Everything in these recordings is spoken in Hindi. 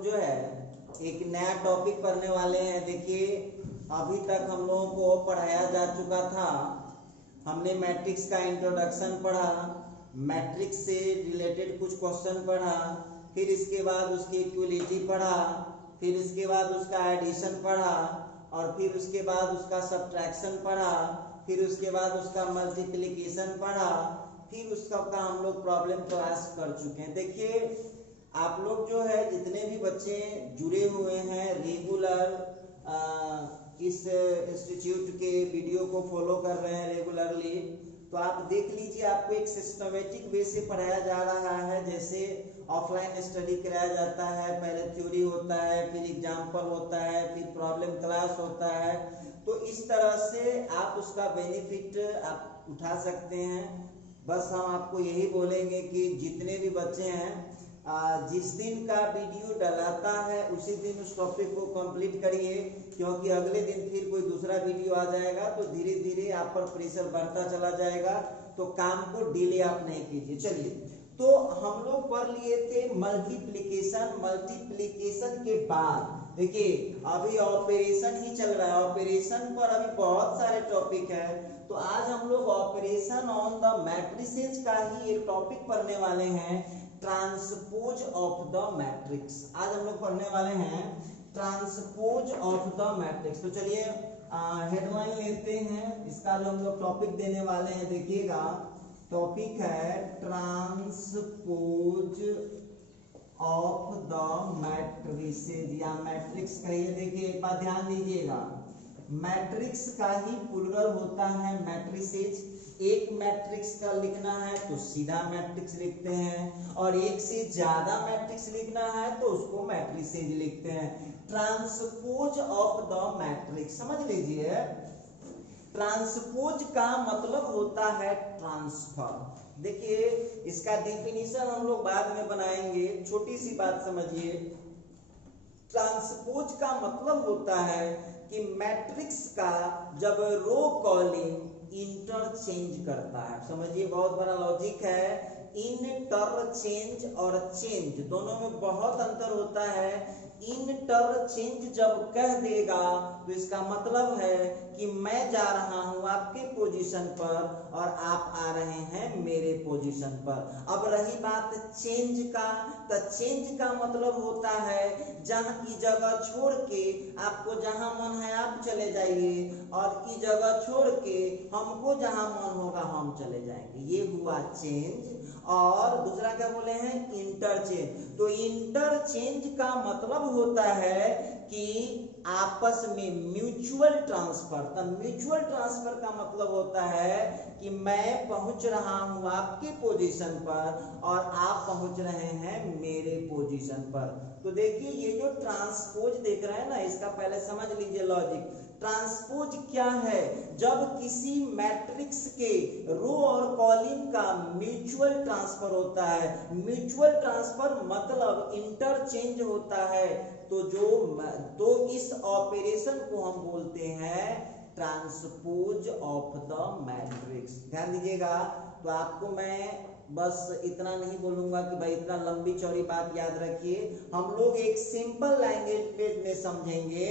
लोग जो है एक नया टॉपिक पढ़ने वाले हैं। देखिए अभी तक हम लोगों को पढ़ाया जा चुका था, हमने मैट्रिक्स का इंट्रोडक्शन पढ़ा, मैट्रिक्स से रिलेटेड कुछ क्वेश्चन पढ़ा, फिर इसके बाद उसकी इक्वलिटी पढ़ा, फिर इसके बाद उसका एडिशन पढ़ा, और फिर उसके बाद उसका सब्ट्रैक्शन पढ़ा, फिर उसके बाद उसका मल्टीप्लिकेशन पढ़ा, फिर उसका हम लोग प्रॉब्लम क्लास कर चुके हैं। देखिए आप लोग जो है जितने भी बच्चे जुड़े हुए हैं रेगुलर इस इंस्टीट्यूट के वीडियो को फॉलो कर रहे हैं रेगुलरली, तो आप देख लीजिए आपको एक सिस्टमेटिक वे से पढ़ाया जा रहा है। जैसे ऑफलाइन स्टडी कराया जाता है, पहले थ्योरी होता है, फिर एग्जाम्पल होता है, फिर प्रॉब्लम क्लास होता है। तो इस तरह से आप उसका बेनिफिट आप उठा सकते हैं। बस हम आपको यही बोलेंगे कि जितने भी बच्चे हैं जिस दिन का वीडियो डलाता है उसी दिन उस टॉपिक को कंप्लीट करिए, क्योंकि अगले दिन फिर कोई दूसरा वीडियो आ जाएगा तो धीरे धीरे आप पर प्रेशर बढ़ता चला जाएगा, तो काम को डिले आप नहीं कीजिए। चलिए, तो हम लोग पढ़ लिए थे मल्टीप्लिकेशन। मल्टीप्लिकेशन के बाद देखिए अभी ऑपरेशन ही चल रहा है, ऑपरेशन पर अभी बहुत सारे टॉपिक है। तो आज हम लोग ऑपरेशन ऑन द मैट्रिसेस का ही एक टॉपिक पढ़ने वाले हैं, ट्रांसपोज ऑफ द मैट्रिक्स। आज हम लोग पढ़ने वाले हैं ट्रांसपोज ऑफ द मैट्रिक्स। तो चलिए हेडलाइन लेते हैं, इसका जो हम लोग टॉपिक देने वाले हैं देखिएगा, टॉपिक है ट्रांसपोज ऑफ द मैट्रिसेस या मैट्रिक्स कहिए। देखिए एक बात ध्यान दीजिएगा, मैट्रिक्स का ही प्लुरल होता है मैट्रिसेस। एक मैट्रिक्स का लिखना है तो सीधा मैट्रिक्स लिखते हैं, और एक से ज्यादा मैट्रिक्स लिखना है तो उसको मैट्रिसेस लिखते हैं। ट्रांसपोज ऑफ द मैट्रिक्स समझ लीजिए, ट्रांसपोज का मतलब होता है ट्रांसफर। देखिए इसका डिफिनीशन हम लोग बाद में बनाएंगे, छोटी सी बात समझिए। ट्रांसपोज का मतलब होता है कि मैट्रिक्स का जब रो कॉलम इंटरचेंज करता है, समझिए बहुत बड़ा लॉजिक है। इंटरचेंज और चेंज दोनों में बहुत अंतर होता है। इंटरचेंज जब कह देगा तो इसका मतलब है कि मैं जा रहा हूं आपके पोजीशन पर और आप आ रहे हैं मेरे पोजीशन पर। अब रही बात चेंज का, तो चेंज का मतलब होता है जहां की जगह छोड़ के आपको जहां मन है आप चले जाइए, और की जगह छोड़ के हमको जहां मन होगा हम चले जाएंगे, ये हुआ चेंज। और दूसरा क्या बोले हैं, इंटरचेंज। तो इंटरचेंज का मतलब होता है कि आपस में म्यूचुअल ट्रांसफर। तो म्यूचुअल ट्रांसफर का मतलब होता है कि मैं पहुंच रहा हूं आपके पोजीशन पर और आप पहुंच रहे हैं मेरे पोजीशन पर। तो देखिए ये जो ट्रांसपोज देख रहे हैं ना, इसका पहले समझ लीजिए लॉजिक। ट्रांसपोज क्या है, जब किसी मैट्रिक्स के रो और कॉलम का म्यूचुअल ट्रांसफर होता है। म्यूचुअल ट्रांसफर मतलब इंटरचेंज होता है, तो इस ऑपरेशन को हम बोलते हैं ट्रांसपोज ऑफ द मैट्रिक्स। ध्यान दीजिएगा, तो आपको मैं बस इतना नहीं बोलूंगा कि भाई इतना लंबी चौड़ी बात याद रखिए, हम लोग एक सिंपल लैंग्वेज में समझेंगे।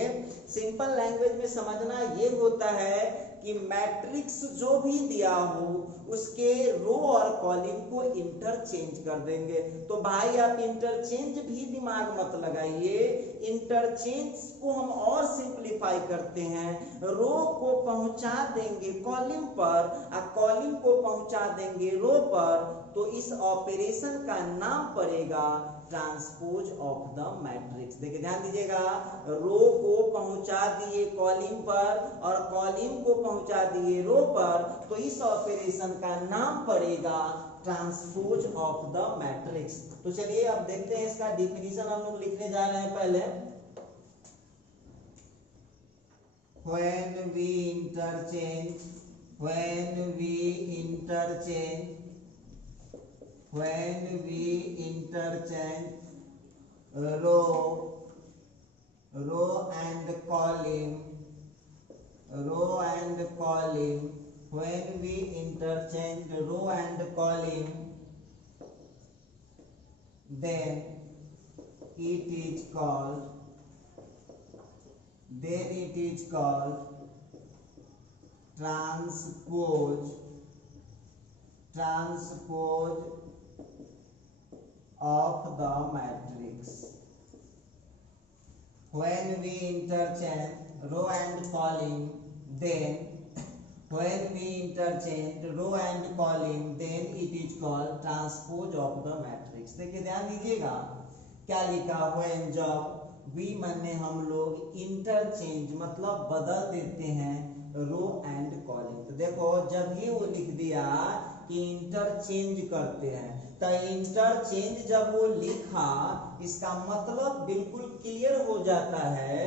सिंपल लैंग्वेज में समझना ये होता है कि मैट्रिक्स जो भी दिया हो उसके रो और कॉलम को इंटरचेंज कर देंगे। तो भाई आप इंटरचेंज भी दिमाग मत लगाइए, इंटरचेंज को हम और सिंपलीफाई करते हैं। रो को पहुंचा देंगे कॉलम पर और कॉलम को पहुंचा देंगे रो पर, तो इस ऑपरेशन का नाम पड़ेगा ट्रांसपोज ऑफ द मैट्रिक्स। देखिए ध्यान दीजिएगा, रो को पहुंचा दिए कॉलम पर और कॉलम को पहुंचा दिए रो पर, तो इस ऑपरेशन का नाम पड़ेगा ट्रांसपोज ऑफ द मैट्रिक्स। तो चलिए अब देखते हैं इसका डिफिनीशन हम लोग लिखने जा रहे हैं। पहले when we interchange row and column, when we interchange row and column, then it is called transpose of the matrix. When we interchange row and column, then it is called transpose of the matrix. देखिए ध्यान दीजिएगा क्या लिखा, when जब we माने हम लोग इंटरचेंज मतलब बदल देते हैं रो एंड कॉलम। तो देखो जब ये वो लिख दिया कि इंटरचेंज करते हैं, तो इंटरचेंज जब वो लिखा इसका मतलब बिल्कुल क्लियर हो जाता है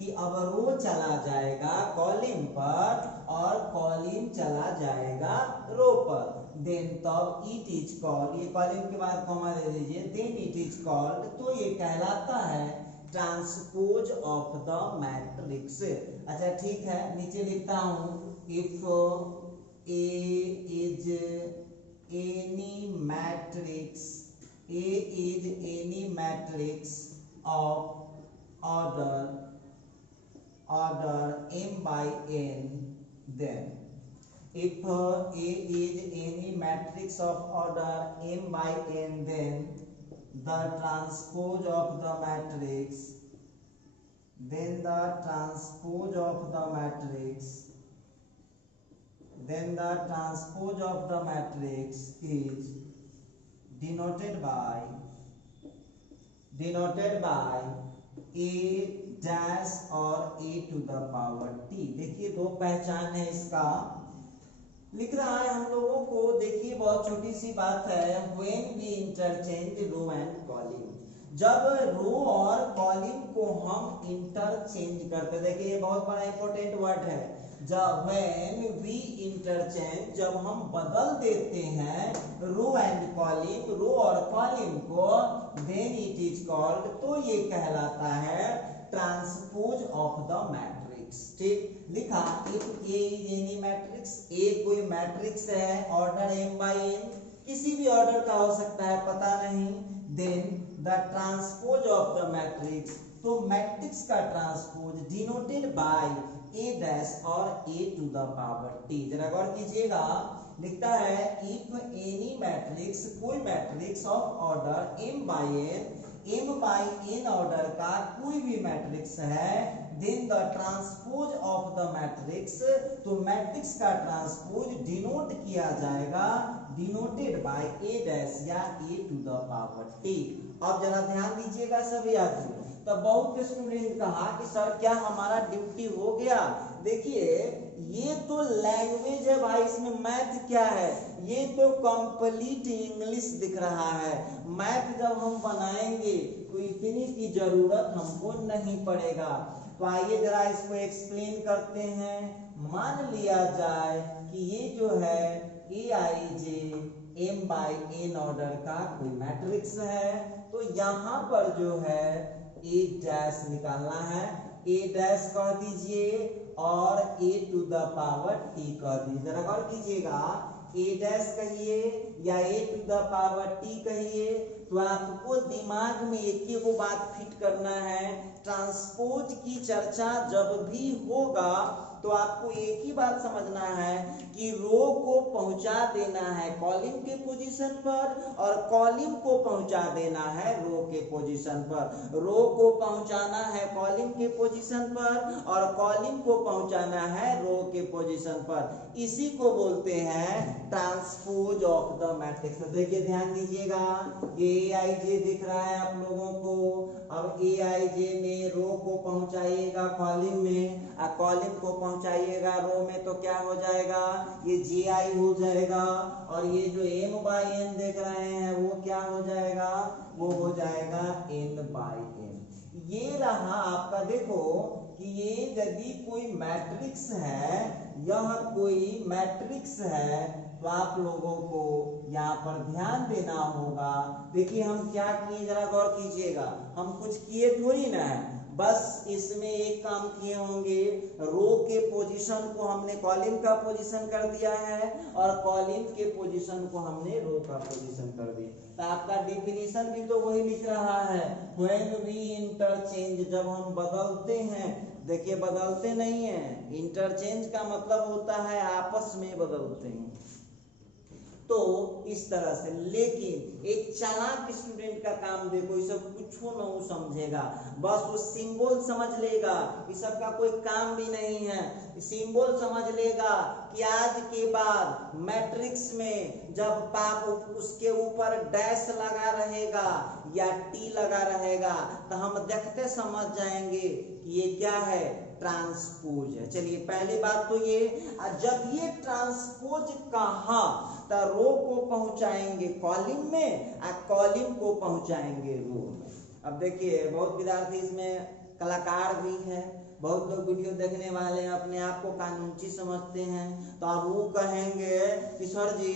कि अब रो चला जाएगा कॉलम पर और कॉलम चला जाएगा रो पर। देन तब इट इज कॉल्ड, ये कॉलम के बाद कॉमा दे दीजिए, देन इट इज कॉल्ड, तो ये कहलाता है ट्रांसपोज ऑफ द मैट्रिक्स। अच्छा ठीक है, नीचे लिखता हूं, if A is any matrix of order m by n, then if A is any matrix of order m by n, then the transpose of the matrix is denoted by a dash और a to the power t। देखिए दो पहचान है इसका, लिख रहा है हम लोगों को। देखिए बहुत छोटी सी बात है, when we interchange row and column, जब रो और कॉलम को हम इंटरचेंज करते, देखिए ये बहुत बड़ा इंपॉर्टेंट वर्ड है, जब when we interchange, जब हम बदल देते हैं रो एंड कॉलम, रो और कॉलम को, then it is called, तो ये कहलाता है ट्रांसपोज ऑफ द मैट्रिक्स। ठीक लिखा, if A is any matrix, A कोई मैट्रिक्स है ऑर्डर m by n, किसी भी ऑर्डर का हो सकता है पता नहीं, then the transpose of the matrix, तो मैट्रिक्स का transpose denoted by a dash और a to the power t। जरा गौर कीजिएगा, लिखता है इफ एनी मैट्रिक्स, कोई matrix of order m by n ऑर्डर का कोई भी मैट्रिक्स है, then the transpose of the matrix, तो मैट्रिक्स का ट्रांसपोज डिनोट किया जाएगा, डिनोटेड बाय a डैश या a to the power t। अब जरा ध्यान दीजिएगा सभी यात्रियों, तो बहुत स्टूडेंट कहा कि सर क्या हमारा ड्यूटी हो गया। देखिए ये तो लैंग्वेज है भाई, इसमें मैथ क्या है, ये तो कंप्लीट इंग्लिश दिख रहा है। मैथ जब हम बनाएंगे तो इतनी की जरूरत हमको नहीं पड़ेगा। तो आइए जरा इसको एक्सप्लेन करते हैं। मान लिया जाए कि ये जो है aij m by n ऑर्डर का कोई मैट्रिक्स है, तो यहाँ पर जो है a डैश निकालना है, a डैश कह दीजिए और a to the power t कह दीजिए। जरा गौर कीजिएगा, a डैश कहिए या a to the power t कहिए, तो आपको दिमाग में एक ही वो बात फिट करना है। ट्रांसपोज की चर्चा जब भी होगा तो आपको एक ही बात समझना है कि रो को पहुंचा देना है कॉलम के पोजीशन पर और कॉलम को पहुंचा देना है रो के पोजीशन पर, रो को पहुंचाना है कॉलम के पोजीशन पर और कॉलम को पहुंचाना है रो के पोजीशन पर। इसी को बोलते हैं ट्रांसपोज ऑफ द मैट्रिक्स। देखिए ध्यान दीजिएगा, ये aij दिख रहा है आप लोगों को। अब aij में रो को पहुंचाइएगा कॉलम में और कॉलम को पहुंचाइएगा रो में, तो क्या हो जाएगा, ये ji हो जाएगा और ये जो m by n देख रहे हैं वो क्या हो जाएगा, वो हो जाएगा n by m। ये रहा आपका, देखो कि ये यदि कोई मैट्रिक्स है, यह कोई मैट्रिक्स है तो आप लोगों को यहाँ पर ध्यान देना होगा। देखिए हम क्या किए, जरा गौर कीजिएगा, हम कुछ किए थोड़ी ना है, बस इसमें एक काम किए होंगे, रो के पोजीशन को हमने कॉलम का पोजीशन कर दिया है और कॉलम के पोजीशन को हमने रो का पोजीशन कर दिया। तो आपका डिफिनीशन भी तो वही लिख रहा है, व्हेन वी इंटरचेंज, जब हम बदलते हैं। देखिए बदलते नहीं है, इंटरचेंज का मतलब होता है आपस में बदलते हैं। तो इस तरह से, लेकिन एक चालाक स्टूडेंट का काम देखो, ये सब कुछ न समझेगा, बस वो सिंबल समझ लेगा, ये सब का कोई काम भी नहीं है। सिंबल समझ लेगा कि आज के बाद मैट्रिक्स में जब पाप उसके ऊपर डैश लगा रहेगा या टी लगा रहेगा तो हम देखते समझ जाएंगे कि ये क्या है, ट्रांसपोज है। चलिए पहली बात तो ये, जब ये ट्रांसपोज कहा तो रो को पहुंचाएंगे कॉलम में और कॉलम को पहुंचाएंगे रो में। अब देखिए बहुत विद्यार्थी इसमें कलाकार भी है, बहुत लोग वीडियो देखने वाले हैं अपने आप को कानूनी समझते हैं, तो अब वो कहेंगे कि सर जी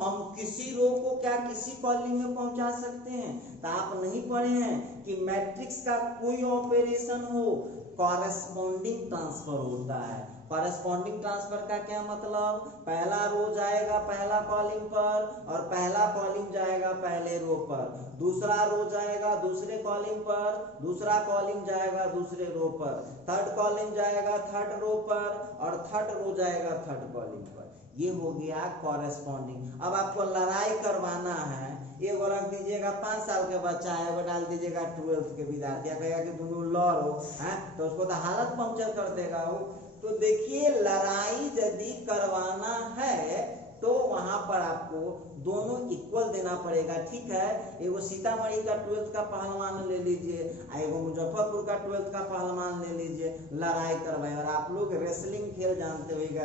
हम किसी रो को क्या किसी कॉलम में पहुंचा सकते हैं। तो आप नहीं पढ़े हैं कि मैट्रिक्स का कोई ऑपरेशन हो कॉरेस्पॉन्डिंग ट्रांसफर होता है। कॉरेस्पॉन्डिंग ट्रांसफर का क्या मतलब, पहला रो जाएगा पहला कॉलम पर और पहला कॉलम जाएगा पहले रो पर, दूसरा रो जाएगा दूसरे कॉलम पर, दूसरा कॉलम जाएगा दूसरे रो पर, थर्ड कॉलम जाएगा थर्ड रो पर और थर्ड रो जाएगा थर्ड कॉलम पर। ये हो गया कॉरेस्पॉन्डिंग। अब आपको लड़ाई करवाना है, एक और रख दीजिएगा 5 साल के बच्चा है, वो डाल दीजिएगा 12th के विद्यार्थी, कहेगा कि दोनों लड़ो हैं तो उसको तो हालत पंक्चर कर देगा वो। तो देखिए लड़ाई यदि करवाना है तो वहां पर आपको दोनों इक्वल देना पड़ेगा, ठीक है। एगो सीतामढ़ी का 12th का पहलवान ले लीजिए, एगो मुजफ्फरपुर का 12th का पहलवान ले लीजिए, लड़ाई करवाए। और आप लोग रेसलिंग खेल जानते होइएगा,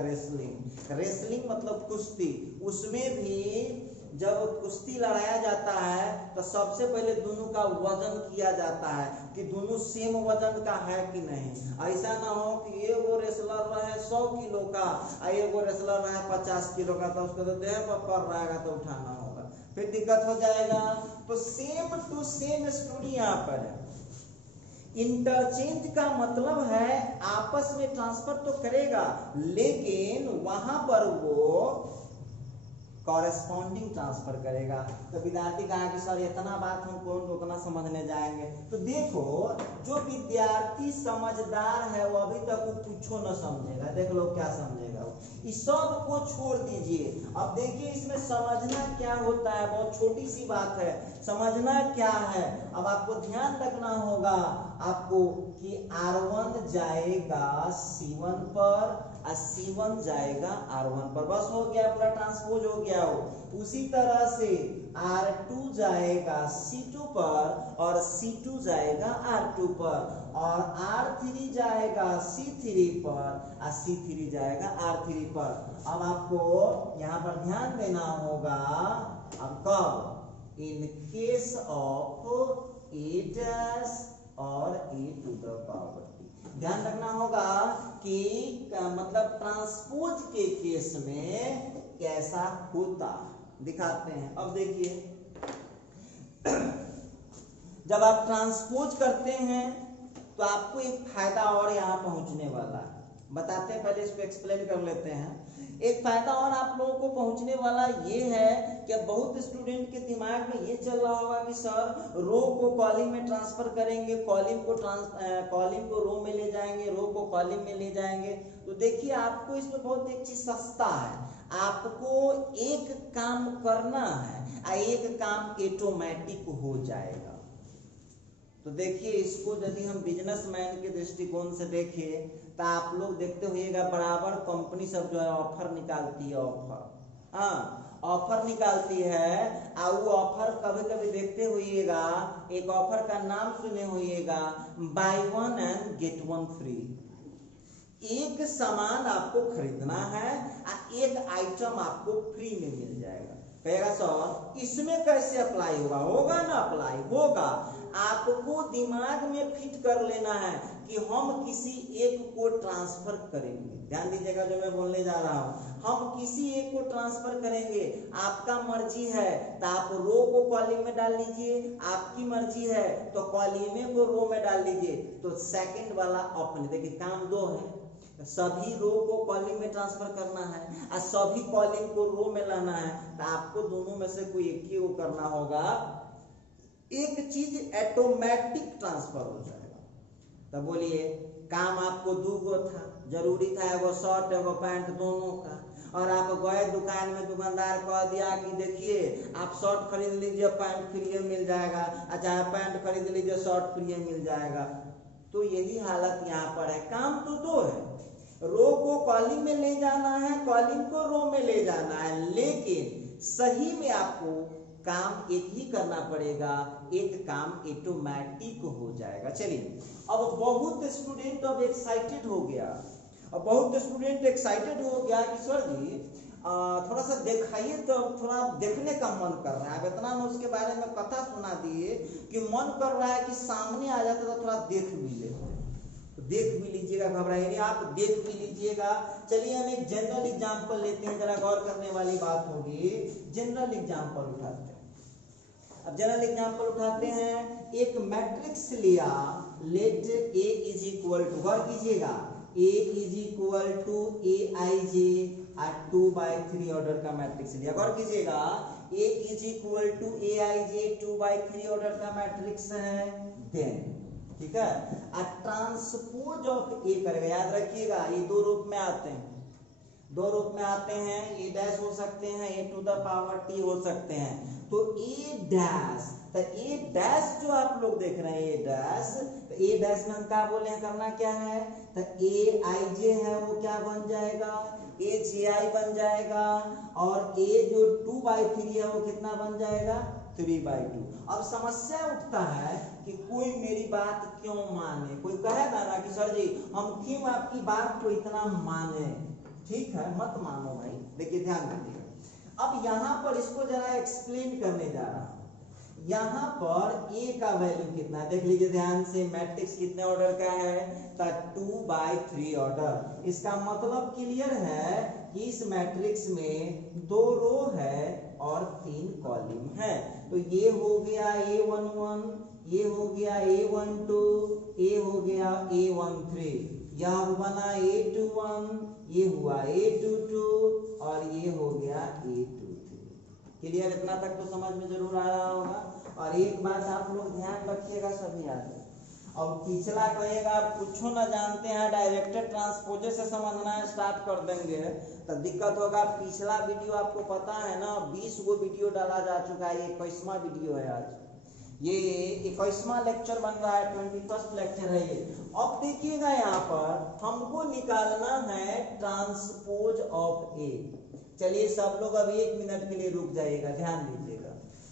रेसलिंग मतलब कुश्ती, उसमें भी जब कुश्ती लड़ाया जाता है तो सबसे पहले दोनों का वजन किया जाता है कि दोनों सेम वजन का है कि नहीं। ऐसा ना हो कि एगो रेसलर रहे 100 किलो का और एगो रेसलर रहे 50 किलो का, तो उसको तो देह पर पड़ रहेगा तो उठाना होगा, फिर दिक्कत हो जाएगा। तो सेम टू सेम स्टोरी यहाँ पर है। इंटरचेंज का मतलब है आपस में ट्रांसफर तो करेगा लेकिन वहां पर वो कॉरेस्पॉन्डिंग ट्रांसफर करेगा। तो विद्यार्थी कहा कि सर इतना बात हम कौन उतना समझने जाएंगे। तो देखो जो विद्यार्थी समझदार है वो अभी तक वो कुछ न समझेगा, देख लो क्या समझेगा वो, इस सब को छोड़ दीजिए। अब देखिए इसमें समझना क्या होता है, बहुत छोटी सी बात है, समझना क्या है। अब आपको ध्यान रखना होगा आपको कि R1 जाएगा C1 पर और C1 जाएगा R1 पर, बस हो गया, पूरा ट्रांसपोज हो गया हो। उसी तरह से R2 जाएगा C2 पर और C2 जाएगा R2 पर और R3 जाएगा C3 पर और C3 जाएगा R3 पर। अब आपको यहाँ पर ध्यान देना होगा, अब कब, इन केस ऑफ A' और A to the power T। ध्यान रखना होगा कि मतलब ट्रांसपोज के केस में कैसा होता, दिखाते हैं। अब देखिए जब आप ट्रांसपोज करते हैं तो आपको एक फायदा और यहाँ पहुंचने वाला है, बताते हैं, पहले इसको एक्सप्लेन कर लेते हैं। एक फायदा और आप लोगों को पहुंचने वाला ये है कि बहुत स्टूडेंट के दिमाग में ये चल रहा होगा कि सर रो को कॉलम में ट्रांसफर करेंगे, कॉलम को रो में ले जाएंगे, रो को कॉलम में ले जाएंगे। तो देखिए आपको इसमें बहुत एक चीज सस्ता है, आपको एक काम करना है और एक काम ऑटोमेटिक हो जाएगा। तो देखिए इसको यदि हम बिजनेसमैन के दृष्टिकोण से देखें तो आप लोग देखते होइएगा बराबर कंपनी सब जो है ऑफर निकालती है, ऑफर निकालती है। और वो ऑफर कभी कभी देखते होइएगा, एक ऑफर का नाम सुने होइएगा, बाय 1 एंड गेट 1 फ्री। एक सामान आपको खरीदना है और एक आइटम आपको फ्री में मिल जाएगा। कहेगा सर इसमें कैसे अप्लाई होगा, होगा ना अप्लाई होगा। आपको दिमाग में फिट कर लेना है कि हम किसी एक को ट्रांसफर करेंगे। ध्यान दीजिएगा जो मैं बोलने जा रहा हूं, हम किसी एक को ट्रांसफर करेंगे। आपका मर्जी है तो आप रो को कॉलम में डाल लीजिए, आपकी मर्जी है तो कॉलम को रो में डाल लीजिए। तो सेकंड वाला ऑप्शन, देखिए काम दो है, सभी रो को कॉलम में ट्रांसफर करना है और सभी कॉलम को रो में लाना है, तो आपको दोनों में से कोई एक ही को करना होगा। एक चीज ऑटोमेटिक ट्रांसफर हो जाएगा। तो बोलिए, काम आपको दूगो था, जरूरी था एगो शर्ट एगो पैंट दोनों का, और आप गए दुकान में, दुकानदार कह दिया कि देखिए आप शर्ट खरीद लीजिए पैंट फ्री मिल जाएगा, चाहे पैंट खरीद लीजिए शर्ट फ्री मिल जाएगा। तो यही हालत यहाँ पर है, काम तो दो है, रो को कॉलम में ले जाना है, कॉलम को रो में ले जाना है, लेकिन सही में आपको काम एक ही करना पड़ेगा, एक काम ऑटोमेटिक हो जाएगा। चलिए, अब बहुत स्टूडेंट अब एक्साइटेड हो गया, अब बहुत स्टूडेंट एक्साइटेड हो गया कि सर जी थोड़ा सा दिखाइए, तो थोड़ा देखने का मन कर रहा है। अब इतना ना उसके बारे में कथा सुना दिए कि मन कर रहा है कि सामने आ जाता तो थोड़ा देख भी ले, तो देख भी लीजिएगा, घबराइए नहीं, आप देख भी लीजिएगा। चलिए हम एक जनरल एग्जांपल लेते हैं, जरा गौर करने वाली बात होगी। जनरल एग्जांपल उठाते हैं। अब जनरल एग्जांपल उठाते हैं, एक मैट्रिक्स लिया, let A is equal to, गौर कीजिएगा, A is equal to A I J 2/3 order का मैट्रिक्स लिया। गौर कीजिएगा, A is equal to A I J 2/3 order का मैट्रिक्स है। देन ठीक है, ट्रांसपोज ऑफ ए करेगा। याद रखिएगा ये दो रूप में आते हैं, दो रूप में आते हैं, ए डैश हो सकते हैं, ए टू द पावर टी हो सकते हैं। तो ए डैश, तो ए डैश जो आप लोग देख रहे हैं, ए डैश, तो ए डैश में हम क्या बोले हैं, करना क्या है, तो ए आई जे है वो क्या बन जाएगा, ए जे आई बन जाएगा, और ए जो 2/3 है वो कितना बन जाएगा, 3/2। अब समस्या उठता है कि कोई मेरी बात क्यों माने, कोई कहेगा ना कि सर जी हम क्यों आपकी बात को इतना माने। ठीक है, मत मानो भाई। देखिए ध्यान दीजिएगा, अब यहाँ पर इसको जरा एक्सप्लेन करने जा रहा हूँ। यहाँ पर ए का वैल्यू कितना है, देख लीजिए ध्यान से, मैट्रिक्स कितने ऑर्डर का है, तो 2/3 ऑर्डर। इसका मतलब क्लियर है कि इस मैट्रिक्स में 2 रो है और 3 कॉलम है। तो ये हो गया A11, ये हो गया A12, ये हो गया A13, यह बना A21, ये हुआ A22 और ये हो गया A23। क्लियर, इतना तक तो समझ में जरूर आ रहा होगा। और एक बात आप लोग ध्यान रखिएगा सभी आदमी, और पिछला कहेगा आप कुछ ना जानते हैं, डायरेक्टेड ट्रांसपोजर से समझना स्टार्ट कर देंगे तो दिक्कत होगा। पिछला वीडियो आपको पता है ना, 20 गो वीडियो डाला जा चुका है, 21वां वीडियो है आज, ये 21वां लेक्चर बन रहा है, 21st लेक्चर है ये। अब देखिएगा यहाँ पर हमको निकालना है ट्रांसपोज ऑफ ए। चलिए सब लोग अब 1 मिनट के लिए रुक जाइएगा, ध्यान दीजिएगा।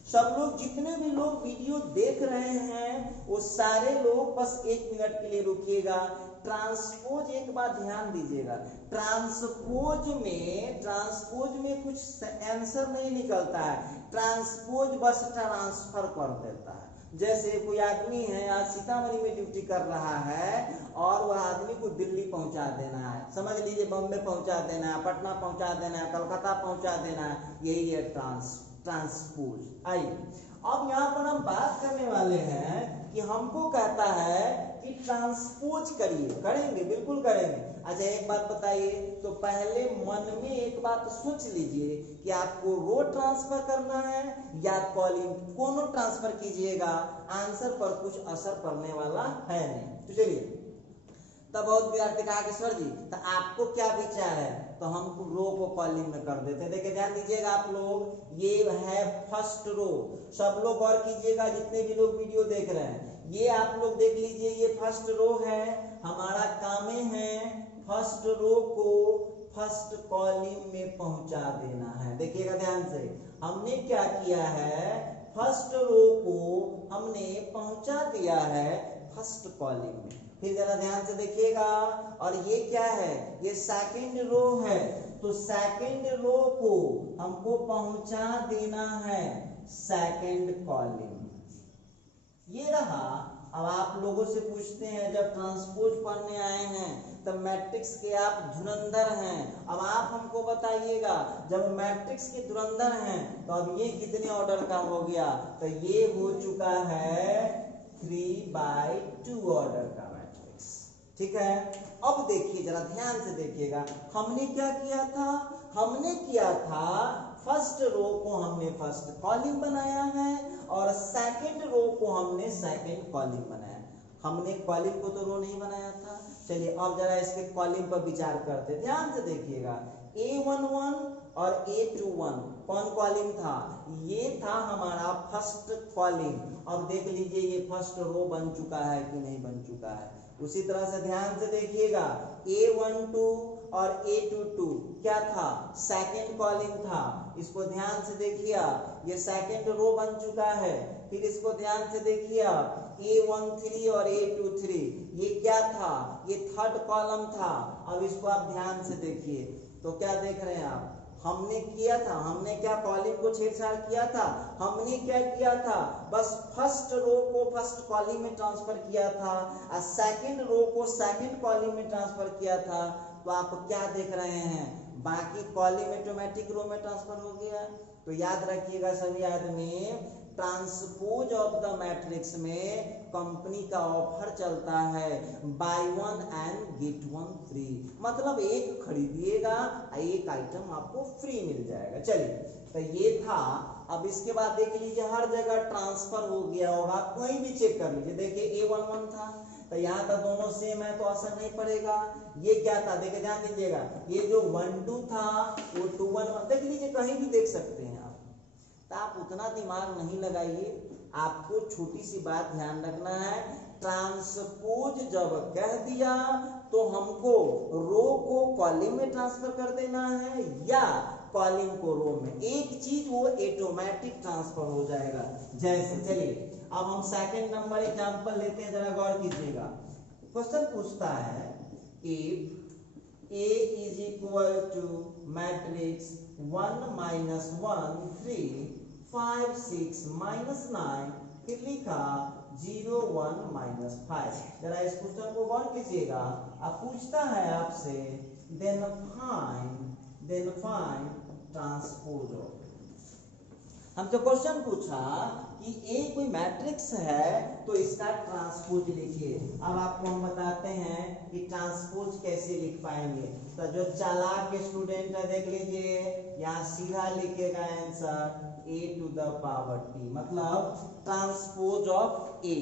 सब लोग, जितने भी लोग वीडियो देख रहे हैं वो सारे लोग बस 1 मिनट के लिए रुकिएगा। ट्रांसपोज एक बात ध्यान दीजिएगा, ट्रांसपोज में कुछ आंसर नहीं निकलता है, ट्रांसपोज बस ट्रांसफर कर देता है। जैसे कोई आदमी है आज सीतामढ़ी में ड्यूटी कर रहा है और वह आदमी को दिल्ली पहुंचा देना है, समझ लीजिए बॉम्बे पहुंचा देना है, पटना पहुंचा देना है, कलकत्ता पहुंचा देना है, यही है ट्रांसपोज। आइए अब यहाँ पर हम बात करने वाले हैं कि हमको कहता है कि ट्रांसपोज करिए, करेंगे, बिल्कुल करेंगे। अच्छा एक बात बताइए, तो पहले मन में एक बात सोच लीजिए कि आपको रो ट्रांसफर करना है या कॉलम, कोनो ट्रांसफर कीजिएगा, आंसर पर कुछ असर पड़ने वाला है नहीं। तो चलिए, तब बहुत विद्यार्थी कहा कि सर जी तो आपको क्या विचार है, तो हम रो को कॉलम में कर देते हैं। देखिए ध्यान दीजिएगा आप लोग, ये है फर्स्ट रो, सब लोग गौर कीजिएगा, जितने भी लोग वीडियो देख रहे हैं ये आप लोग देख लीजिए, ये फर्स्ट रो है। हमारा काम है फर्स्ट रो को फर्स्ट कॉलम में पहुंचा देना है। देखिएगा ध्यान से, हमने क्या किया है, फर्स्ट रो को हमने पहुंचा दिया है फर्स्ट कॉलम में। फिर जरा ध्यान से देखिएगा, और ये क्या है, ये सेकंड रो है, तो सेकंड रो को हमको पहुंचा देना है सेकंड कॉलम। ये रहा। अब आप लोगों से पूछते हैं, जब ट्रांसपोज पढ़ने आए हैं तब मैट्रिक्स के आप धुरंधर हैं, अब आप हमको बताइएगा जब मैट्रिक्स के धुरंधर हैं तो अब ये कितने ऑर्डर का हो गया, तो ये हो चुका है 3/2 ऑर्डर का मैट्रिक्स। ठीक है, अब देखिए जरा ध्यान से देखिएगा, हमने क्या किया था, हमने किया था फर्स्ट रो को हमने फर्स्ट कॉलम बनाया है और सेकंड रो को हमने सेकंड कॉलम बनाया। हमने कॉलम को तो रो नहीं बनाया था। चलिए अब जरा इसके कॉलम पर विचार करते, ध्यान से देखिएगा। A11 और A21 कौन कॉलम था, ये था हमारा फर्स्ट कॉलम। अब देख लीजिए ये फर्स्ट रो बन चुका है कि नहीं बन चुका है। उसी तरह से ध्यान से देखिएगा, A12 और A22 क्या था, सेकंड कॉलम था। इसको ध्यान से देखिए, ये सेकंड रो बन चुका है। फिर इसको ध्यान से देखिए, A13 और A23 ये क्या था, ये थर्ड कॉलम था। अब इसको आप ध्यान से देखिए, तो क्या देख रहे हैं आप, हमने किया था, हमने क्या कॉलम को छेड़छाड़ किया था, हमने क्या किया था, बस फर्स्ट रो को फर्स्ट कॉलम में ट्रांसफर किया था और सेकंड रो को सेकंड कॉलम में ट्रांसफर किया था। तो आप क्या देख रहे हैं, बाकी कॉलम ऑटोमेटिक रो में ट्रांसफर हो गया। तो याद रखिएगा सभी आदमी, ट्रांसपोज ऑफ द मैट्रिक्स में कंपनी का ऑफर चलता है बाय 1 एंड गेट 1 फ्री, मतलब एक खरीदिएगा एक आइटम आपको फ्री मिल जाएगा। चलिए तो ये था। अब इसके बाद देख लीजिए हर जगह ट्रांसफर हो गया होगा, आप कहीं भी चेक कर लीजिए। देखिए A11 था तो यहाँ तक दोनों सेम है तो असर नहीं पड़ेगा। ये क्या था, देखिए ध्यान दीजिएगा, ये जो 1-2 था वो 2-1 देख लीजिए, कहीं भी देख सकते हैं आप। तो आप उतना दिमाग नहीं लगाइए, आपको छोटी सी बात ध्यान रखना है, ट्रांसपोज जब कह दिया तो हमको रो को कॉलम में ट्रांसफर कर देना है या कॉलम को रो में, एक चीज वो ऑटोमेटिक ट्रांसफर हो जाएगा। जैसे चलिए अब हम सेकंड नंबर एग्जांपल लेते हैं, जरा गौर कीजिएगा। क्वेश्चन पूछता है if A is equal to matrix 1 minus 1 3 5 6 minus 9, फिर लिखा 0 1 minus 5। जरा इस क्वेश्चन को गौर कीजिएगा। अब पूछता है आपसे then find ट्रांसपोज ऑफ। हमसे क्वेश्चन पूछा कि ए कोई मैट्रिक्स है तो इसका ट्रांसपोज लिखिए। अब आपको हम बताते हैं कि ट्रांसपोज कैसे लिख पाएंगे। तो जो चालाक स्टूडेंट है देख लीजिए, यहाँ सीधा लिखेगा answer a to the power t, मतलब ट्रांसपोज ऑफ ए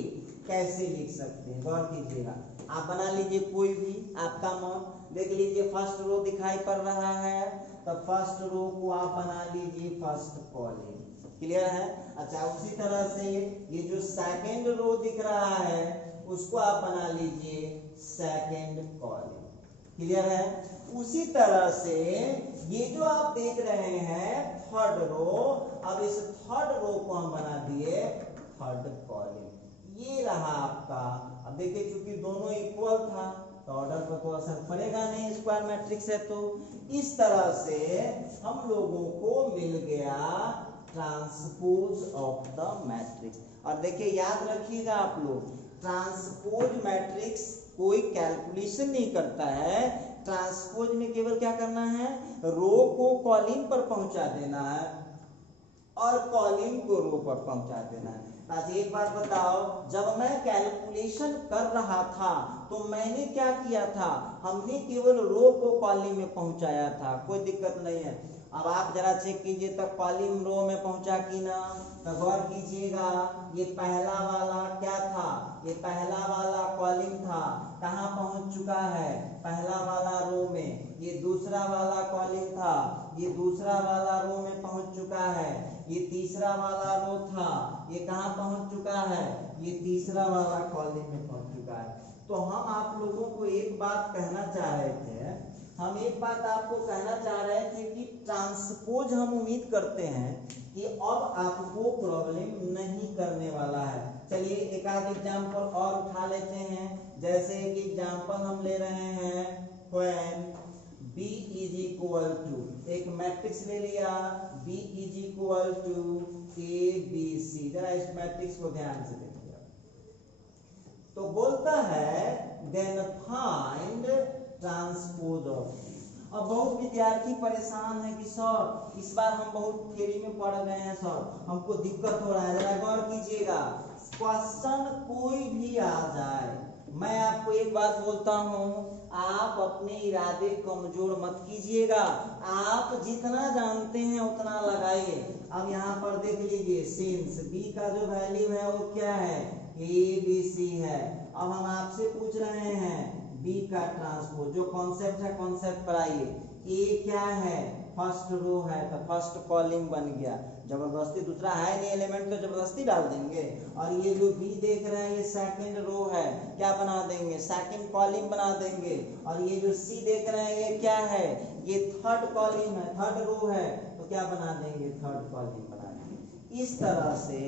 कैसे लिख सकते हैं, गौर कीजिएगा। आप बना लीजिए कोई भी आपका मन, देख लीजिए फर्स्ट रो दिखाई पड़ रहा है तो फर्स्ट रो को आप बना लीजिए फर्स्ट कॉलम, क्लियर है। अच्छा उसी तरह से ये जो सेकंड रो दिख रहा है उसको आप बना लीजिए सेकंड कॉलम, क्लियर है। उसी तरह से ये जो आप देख रहे हैं थर्ड रो, अब इस थर्ड रो को हम बना दिए थर्ड कॉलम, ये रहा आपका। अब देखिए चूंकि दोनों इक्वल था तो ऑर्डर पर तो असर पड़ेगा नहीं, स्क्वायर मैट्रिक्स है। तो इस तरह से हम लोगों को मिल गया ट्रांसपोज ऑफ द मैट्रिक्स। और देखिए याद रखिएगा आप लोग, ट्रांसपोज मैट्रिक्स कोई कैलकुलेशन नहीं करता है। ट्रांसपोज में केवल क्या करना है, रो को कॉलम पर पहुंचा देना है और कॉलम को रो पर पहुंचा देना है। ताकि एक बात बताओ, जब मैं कैलकुलेशन कर रहा था तो मैंने क्या किया था, हमने केवल रो को कॉलम में पहुंचाया था, कोई दिक्कत नहीं है। अब आप जरा चेक कीजिए तो कॉलम रो में पहुंचा कि ना, तो गौर कीजिएगा ये पहला वाला क्या था, ये पहला वाला कॉलम था, कहाँ पहुंच चुका है, पहला वाला रो में। ये दूसरा वाला कॉलम था, ये दूसरा वाला रो में पहुंच चुका है। ये तीसरा वाला रो था, ये कहाँ पहुंच चुका है, ये तीसरा वाला कॉलम में पहुंच चुका है। तो हम आप लोगों को एक बात कहना चाह रहे थे, हम एक बात आपको कहना चाह रहे थे कि ट्रांसपोज हम उम्मीद करते हैं कि अब आपको प्रॉब्लम नहीं करने वाला है। चलिए एक आध एग्जाम्पल और उठा लेते हैं। जैसे एक एग्जाम्पल हम ले रहे हैं, when B is equal to, एक मैट्रिक्स ले लिया B is equal to A B C। जरा इस मैट्रिक्स को ध्यान से देखिए, तो बोलता है then find transpose of B. अब बहुत विद्यार्थी परेशान है कि सर इस बार हम बहुत थ्योरी में पढ़ गए हैं सर, हमको दिक्कत हो रहा है। जरा गौर कीजिएगा, क्वेश्चन कोई भी आ जाए, मैं आपको एक बात बोलता हूं, आप अपने इरादे कमजोर मत कीजिएगा, आप जितना जानते हैं उतना लगाइए। अब यहाँ पर देख लीजिए, सिंस बी का जो वैल्यू है वो क्या है, ए बी सी है। अब हम आपसे पूछ रहे हैं बी का ट्रांसपोज, जो कॉन्सेप्ट है कॉन्सेप्ट पर आइए। ए क्या है, फर्स्ट रो है, तो फर्स्ट कॉलम बन गया, जबरदस्ती, दूसरा है नहीं एलिमेंट तो जबरदस्ती डाल देंगे। और ये जो बी देख रहे हैं ये सेकंड रो है, क्या बना देंगे, सेकंड कॉलम बना देंगे। और ये जो सी देख रहे हैं ये क्या है, ये थर्ड कॉलम है, थर्ड रो है, तो क्या बना देंगे, थर्ड कॉलम बना देंगे। इस तरह से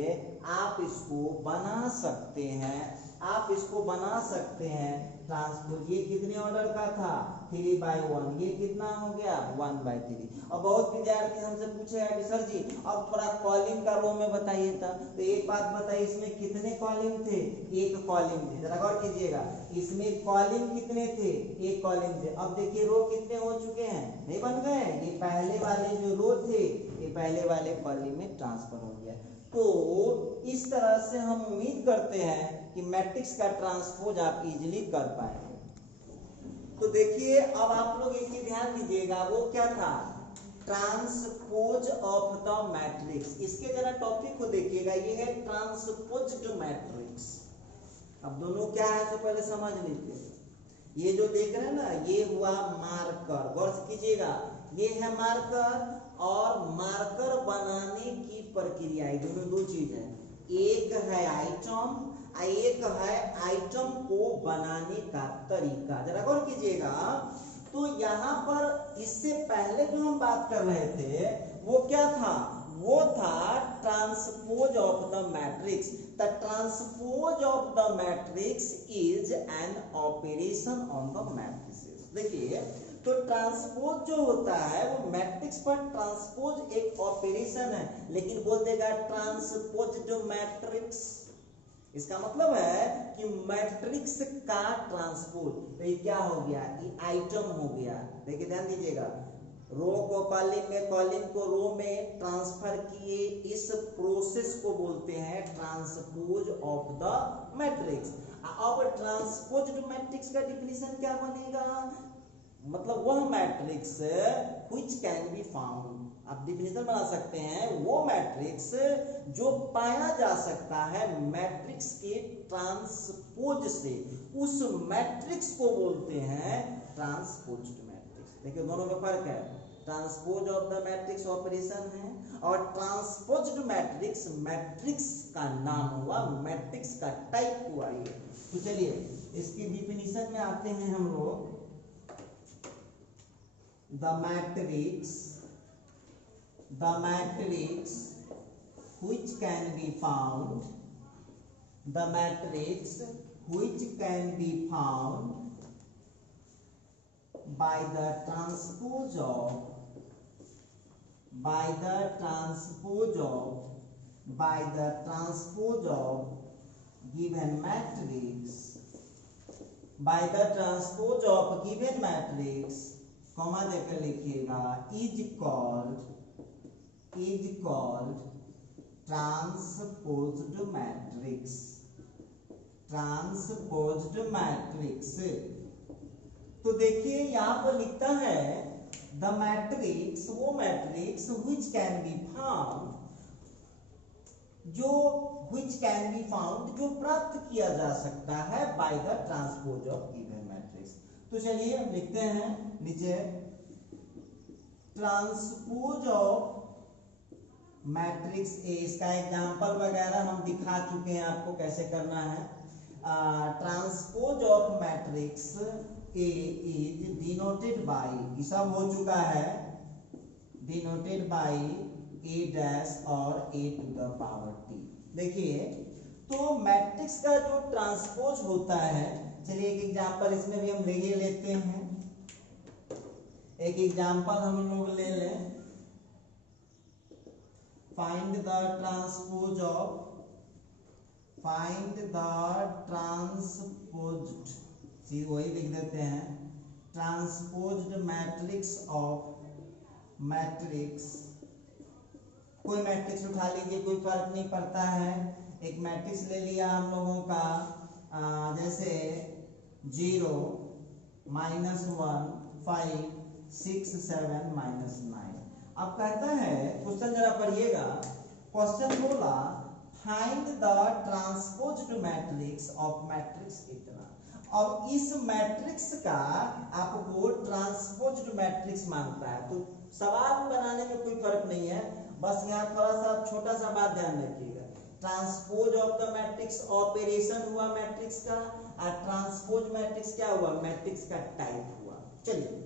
आप इसको बना सकते हैं, आप इसको बना सकते हैं ट्रांसपोज। ये कितने ऑर्डर का था, 3/1, ये कितना हो गया 1/3। अब बहुत विद्यार्थी हमसे पूछे हैं कि सर जी अब थोड़ा कॉलम का रो में बताइए था, तो एक बात बताइए, इसमें कितने कॉलम थे, एक कॉलम थे। जरा गौर कीजिएगा, इसमें कॉलम कितने थे, एक कॉलम थे। अब देखिए रो कितने हो चुके हैं, नहीं बन गए, ये पहले वाले जो रो थे ये पहले वाले कॉलम में ट्रांसफर हो गया। तो इस तरह से हम उम्मीद करते हैं कि मैट्रिक्स का ट्रांसपोज आप इजीली कर पाएंगे। तो देखिए अब आप लोग एक ही ध्यान दीजिएगा, वो क्या था, ट्रांसपोज ऑफ द मैट्रिक्स। इसके जरा टॉपिक को देखिएगा, ये है ट्रांसपोज्ड मैट्रिक्स। अब दोनों क्या है तो पहले समझ लीजिए। ये जो देख रहे हैं ना, ये हुआ मार्कर, गौर से कीजिएगा, ये है मार्कर, और मार्कर बनाने की प्रक्रिया, दोनों दो चीज है, एक है आइटम, एक है आइटम को बनाने का तरीका। जरा गौर कीजिएगा, तो यहाँ पर इससे पहले जो हम बात कर रहे थे वो क्या था, वो था transpose of the matrix. The transpose of the matrix is an operation on the matrices. देखिए, तो ट्रांसपोज जो होता है वो मैट्रिक्स पर ट्रांसपोज एक ऑपरेशन है, लेकिन बोल देगा ट्रांसपोज्ड मैट्रिक्स। इसका मतलब है कि मैट्रिक्स का ट्रांसपोज, तो ये क्या हो गया, ये आइटम हो गया। देखिए ध्यान दीजिएगा, रो को कॉलम में, कॉलम को रो में ट्रांसफर किए, इस प्रोसेस को बोलते हैं ट्रांसपोज ऑफ द मैट्रिक्स। अब ट्रांसपोज्ड मैट्रिक्स का डिफिनीशन क्या बनेगा, मतलब वह matrix which can be found, आप डिफिनेशन बना सकते हैं, वो मैट्रिक्स जो पाया जा सकता है मैट्रिक्स के ट्रांसपोज से, उस मैट्रिक्स को बोलते हैं ट्रांसपोज्ड मैट्रिक्स। देखिए दोनों में फर्क है, transpose of the matrix operation है, और ट्रांसपोज्ड मैट्रिक्स मैट्रिक्स का नाम हुआ, मैट्रिक्स का टाइप हुआ ये। तो चलिए इसकी डिफिनीशन में आते हैं हम लोग। The matrix which can be found, the matrix which can be found by the transpose of given matrix, by the transpose of given matrix, comma देकर लिखिएगा, is called transposed matrix, transposed matrix. तो देखिए यहाँ पर लिखता है द मैट्रिक्स, वो matrix which can be found, जो व्हिच कैन बी फाउंड, जो प्राप्त किया जा सकता है by the transpose of given matrix. तो चलिए हम लिखते हैं नीचे, ट्रांसपोज ऑफ मैट्रिक्स ए, इसका एग्जांपल वगैरह हम दिखा चुके हैं आपको कैसे करना है। Transpose of matrix A is denoted by, ये सब हो चुका है, डिनोटेड बाय ए डैश और ए टू द पावर टी। देखिए तो मैट्रिक्स का जो ट्रांसपोज होता है, चलिए एक एग्जांपल इसमें भी हम ले लेते हैं, एक एग्जांपल हम लोग ले लें, find the transpose of find the transposed, वही लिख देते हैं, ट्रांसपोज्ड मैट्रिक्स ऑफ मैट्रिक्स, कोई मैट्रिक्स उठा लीजिए, कोई फर्क नहीं पड़ता है। एक मैट्रिक्स ले लिया हम लोगों का, जैसे 0 -1 5 6 7 -9। अब कहता है क्वेश्चन जरा पढ़िएगा, क्वेश्चन बोला find the transposed matrix of matrix इतना। अब इस मैट्रिक्स का आपको ट्रांसपोज्ड मैट्रिक्स मांगता है, तो सवाल बनाने में कोई फर्क नहीं है, बस यहाँ थोड़ा सा छोटा सा बात ध्यान रखिएगा। Transpose of the matrix operation हुआ मैट्रिक्स का, और ट्रांसपोज मैट्रिक्स क्या हुआ, मैट्रिक्स का टाइप हुआ। चलिए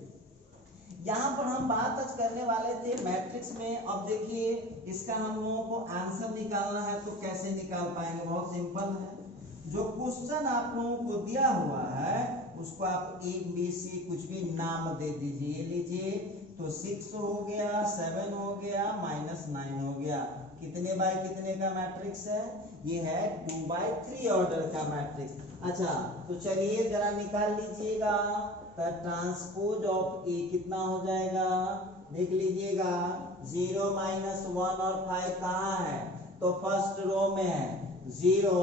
यहाँ पर हम बात आज करने वाले थे मैट्रिक्स में। अब देखिए इसका हम लोगों को आंसर निकालना है, तो कैसे निकाल पाएंगे, बहुत सिंपल है। जो क्वेश्चन आप लोगों को दिया हुआ है उसको आप एक बी सी कुछ भी नाम दे दीजिए, लीजिए तो 6 हो गया, 7 हो गया, -9 हो गया। कितने बाय कितने का मैट्रिक्स है, ये है 2/3 ऑर्डर का मैट्रिक्स। अच्छा तो चलिए जरा निकाल लीजिएगा, तो ट्रांसपोज ऑफ ए कितना हो जाएगा, देख लीजिएगा। 0 -1 और 5 कहाँ है, तो फर्स्ट रो में है। 0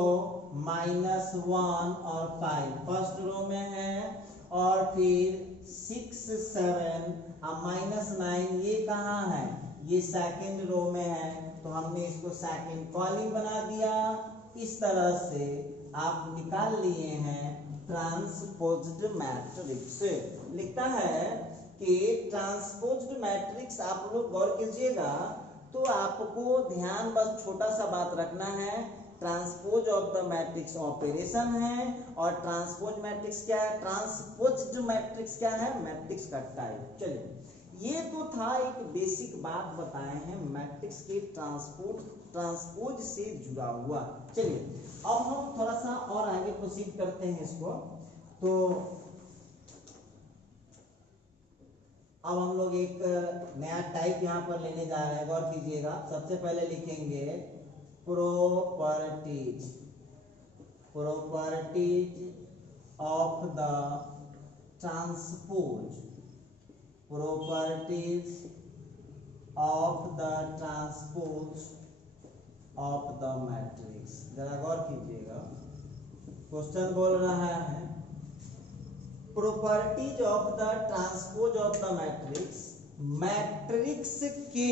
-1 और 5 फर्स्ट रो में है, और फिर 6 7 और -9 ये कहाँ है, ये सेकंड रो में है, तो हमने इसको सेकंड कॉलम बना दिया। इस तरह से आप निकाल लिए हैं ट्रांसपोज्ड मैट्रिक्स। लिखता है कि ट्रांसपोज्ड मैट्रिक्स, आप लोग गौर कीजिएगा, तो आपको ध्यान बस छोटा सा बात रखना है, transpose of the matrix operation है, और ट्रांसपोज मैट्रिक्स क्या है, ट्रांसपोज्ड मैट्रिक्स क्या है, मैट्रिक्स का टाइप। चलिए ये तो था एक बेसिक बात बताए हैं मैट्रिक्स के ट्रांसपोज से जुड़ा हुआ। चलिए अब हम थोड़ा सा और आगे प्रोसीड करते हैं इसको। तो अब हम लोग एक नया टाइप यहाँ पर लेने जा रहे हैं, गौर कीजिएगा। सबसे पहले लिखेंगे properties of the transpose, properties of the transpose of the matrix. जरा गौर कीजिएगा, क्वेश्चन बोल रहा है properties of the transpose of the matrix, matrix के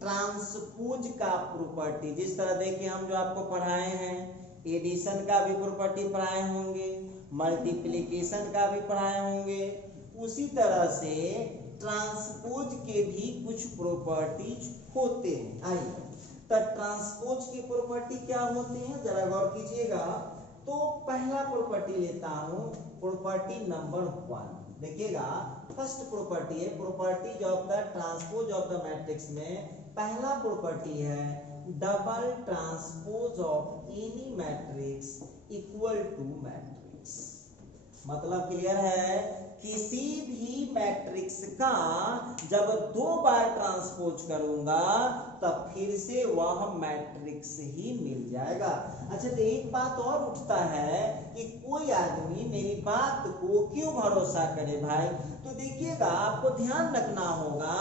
ट्रांसपोज का प्रॉपर्टी। जिस तरह देखिए हम जो आपको पढ़ाए हैं, एडिशन का भी प्रॉपर्टी पढ़ाए होंगे, मल्टीप्लिकेशन का भी पढ़ाए होंगे, उसी तरह से ट्रांसपोज के भी कुछ प्रॉपर्टीज होते हैं। आइए तो ट्रांसपोज की प्रॉपर्टी क्या होते हैं, जरा गौर कीजिएगा। तो पहला प्रॉपर्टी लेता हूं, प्रॉपर्टी नंबर 1। देखिएगा फर्स्ट प्रॉपर्टी है properties of the transpose of the matrix में पहला प्रॉपर्टी है double transpose of any matrix equal to matrix. मतलब क्लियर है, किसी भी मैट्रिक्स का जब 2 बार ट्रांसपोज करूंगा तब फिर से वह मैट्रिक्स ही मिल जाएगा। अच्छा तो एक बात और उठता है कि कोई आदमी मेरी बात को क्यों भरोसा करे भाई, तो देखिएगा आपको ध्यान रखना होगा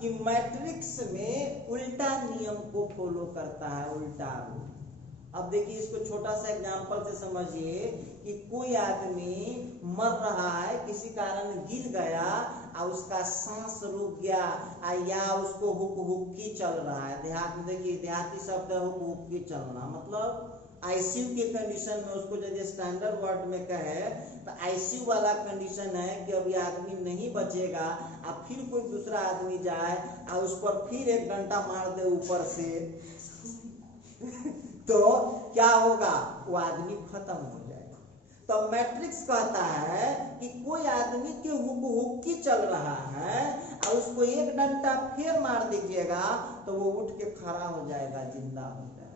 कि मैट्रिक्स में उल्टा नियम को फॉलो करता है, उल्टा रूल। अब देखिए इसको छोटा सा एग्जांपल से समझिए कि कोई आदमी मर रहा है, किसी कारण गिर गया और उसका सांस रुक गया, या उसको हुक्की चल रहा है। देहात में देखिए देहाती शब्द है हुक्की चलना, मतलब आईसीयू के कंडीशन में, उसको यदि स्टैंडर्ड वर्ड में कहे तो आईसीयू वाला कंडीशन है कि अभी आदमी नहीं बचेगा, और फिर कोई दूसरा आदमी जाए और उस पर फिर 1 डंडा मार दे ऊपर से तो क्या होगा, वो आदमी खत्म हो जाएगा। तो मैट्रिक्स कहता है कि कोई आदमी के हुक्की चल रहा है और उसको 1 डंडा फिर मार दीजिएगा तो वो उठ के खड़ा हो जाएगा, जिंदा हो जाएगा।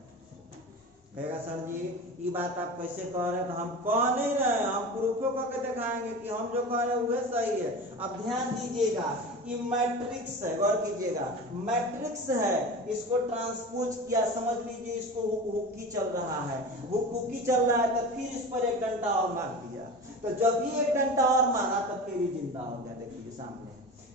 कहेगा सर जी ये बात आप कैसे कह रहे हैं, तो हम कह नहीं रहे, हम प्रूफ करके दिखाएंगे कि हम जो कह रहे हैं वह सही है। अब ध्यान दीजिएगा, ये मैट्रिक्स है, गौर कीजिएगा, मैट्रिक्स है, इसको ट्रांसपोज किया, समझ लीजिए इसको हुक्की चल रहा है, हुक्की चल रहा है, तो फिर इस पर एक डंडा और मार दिया, तो जब भी एक डंडा और मारा तब फिर ही जिंदा हो गया। देखिए सामने,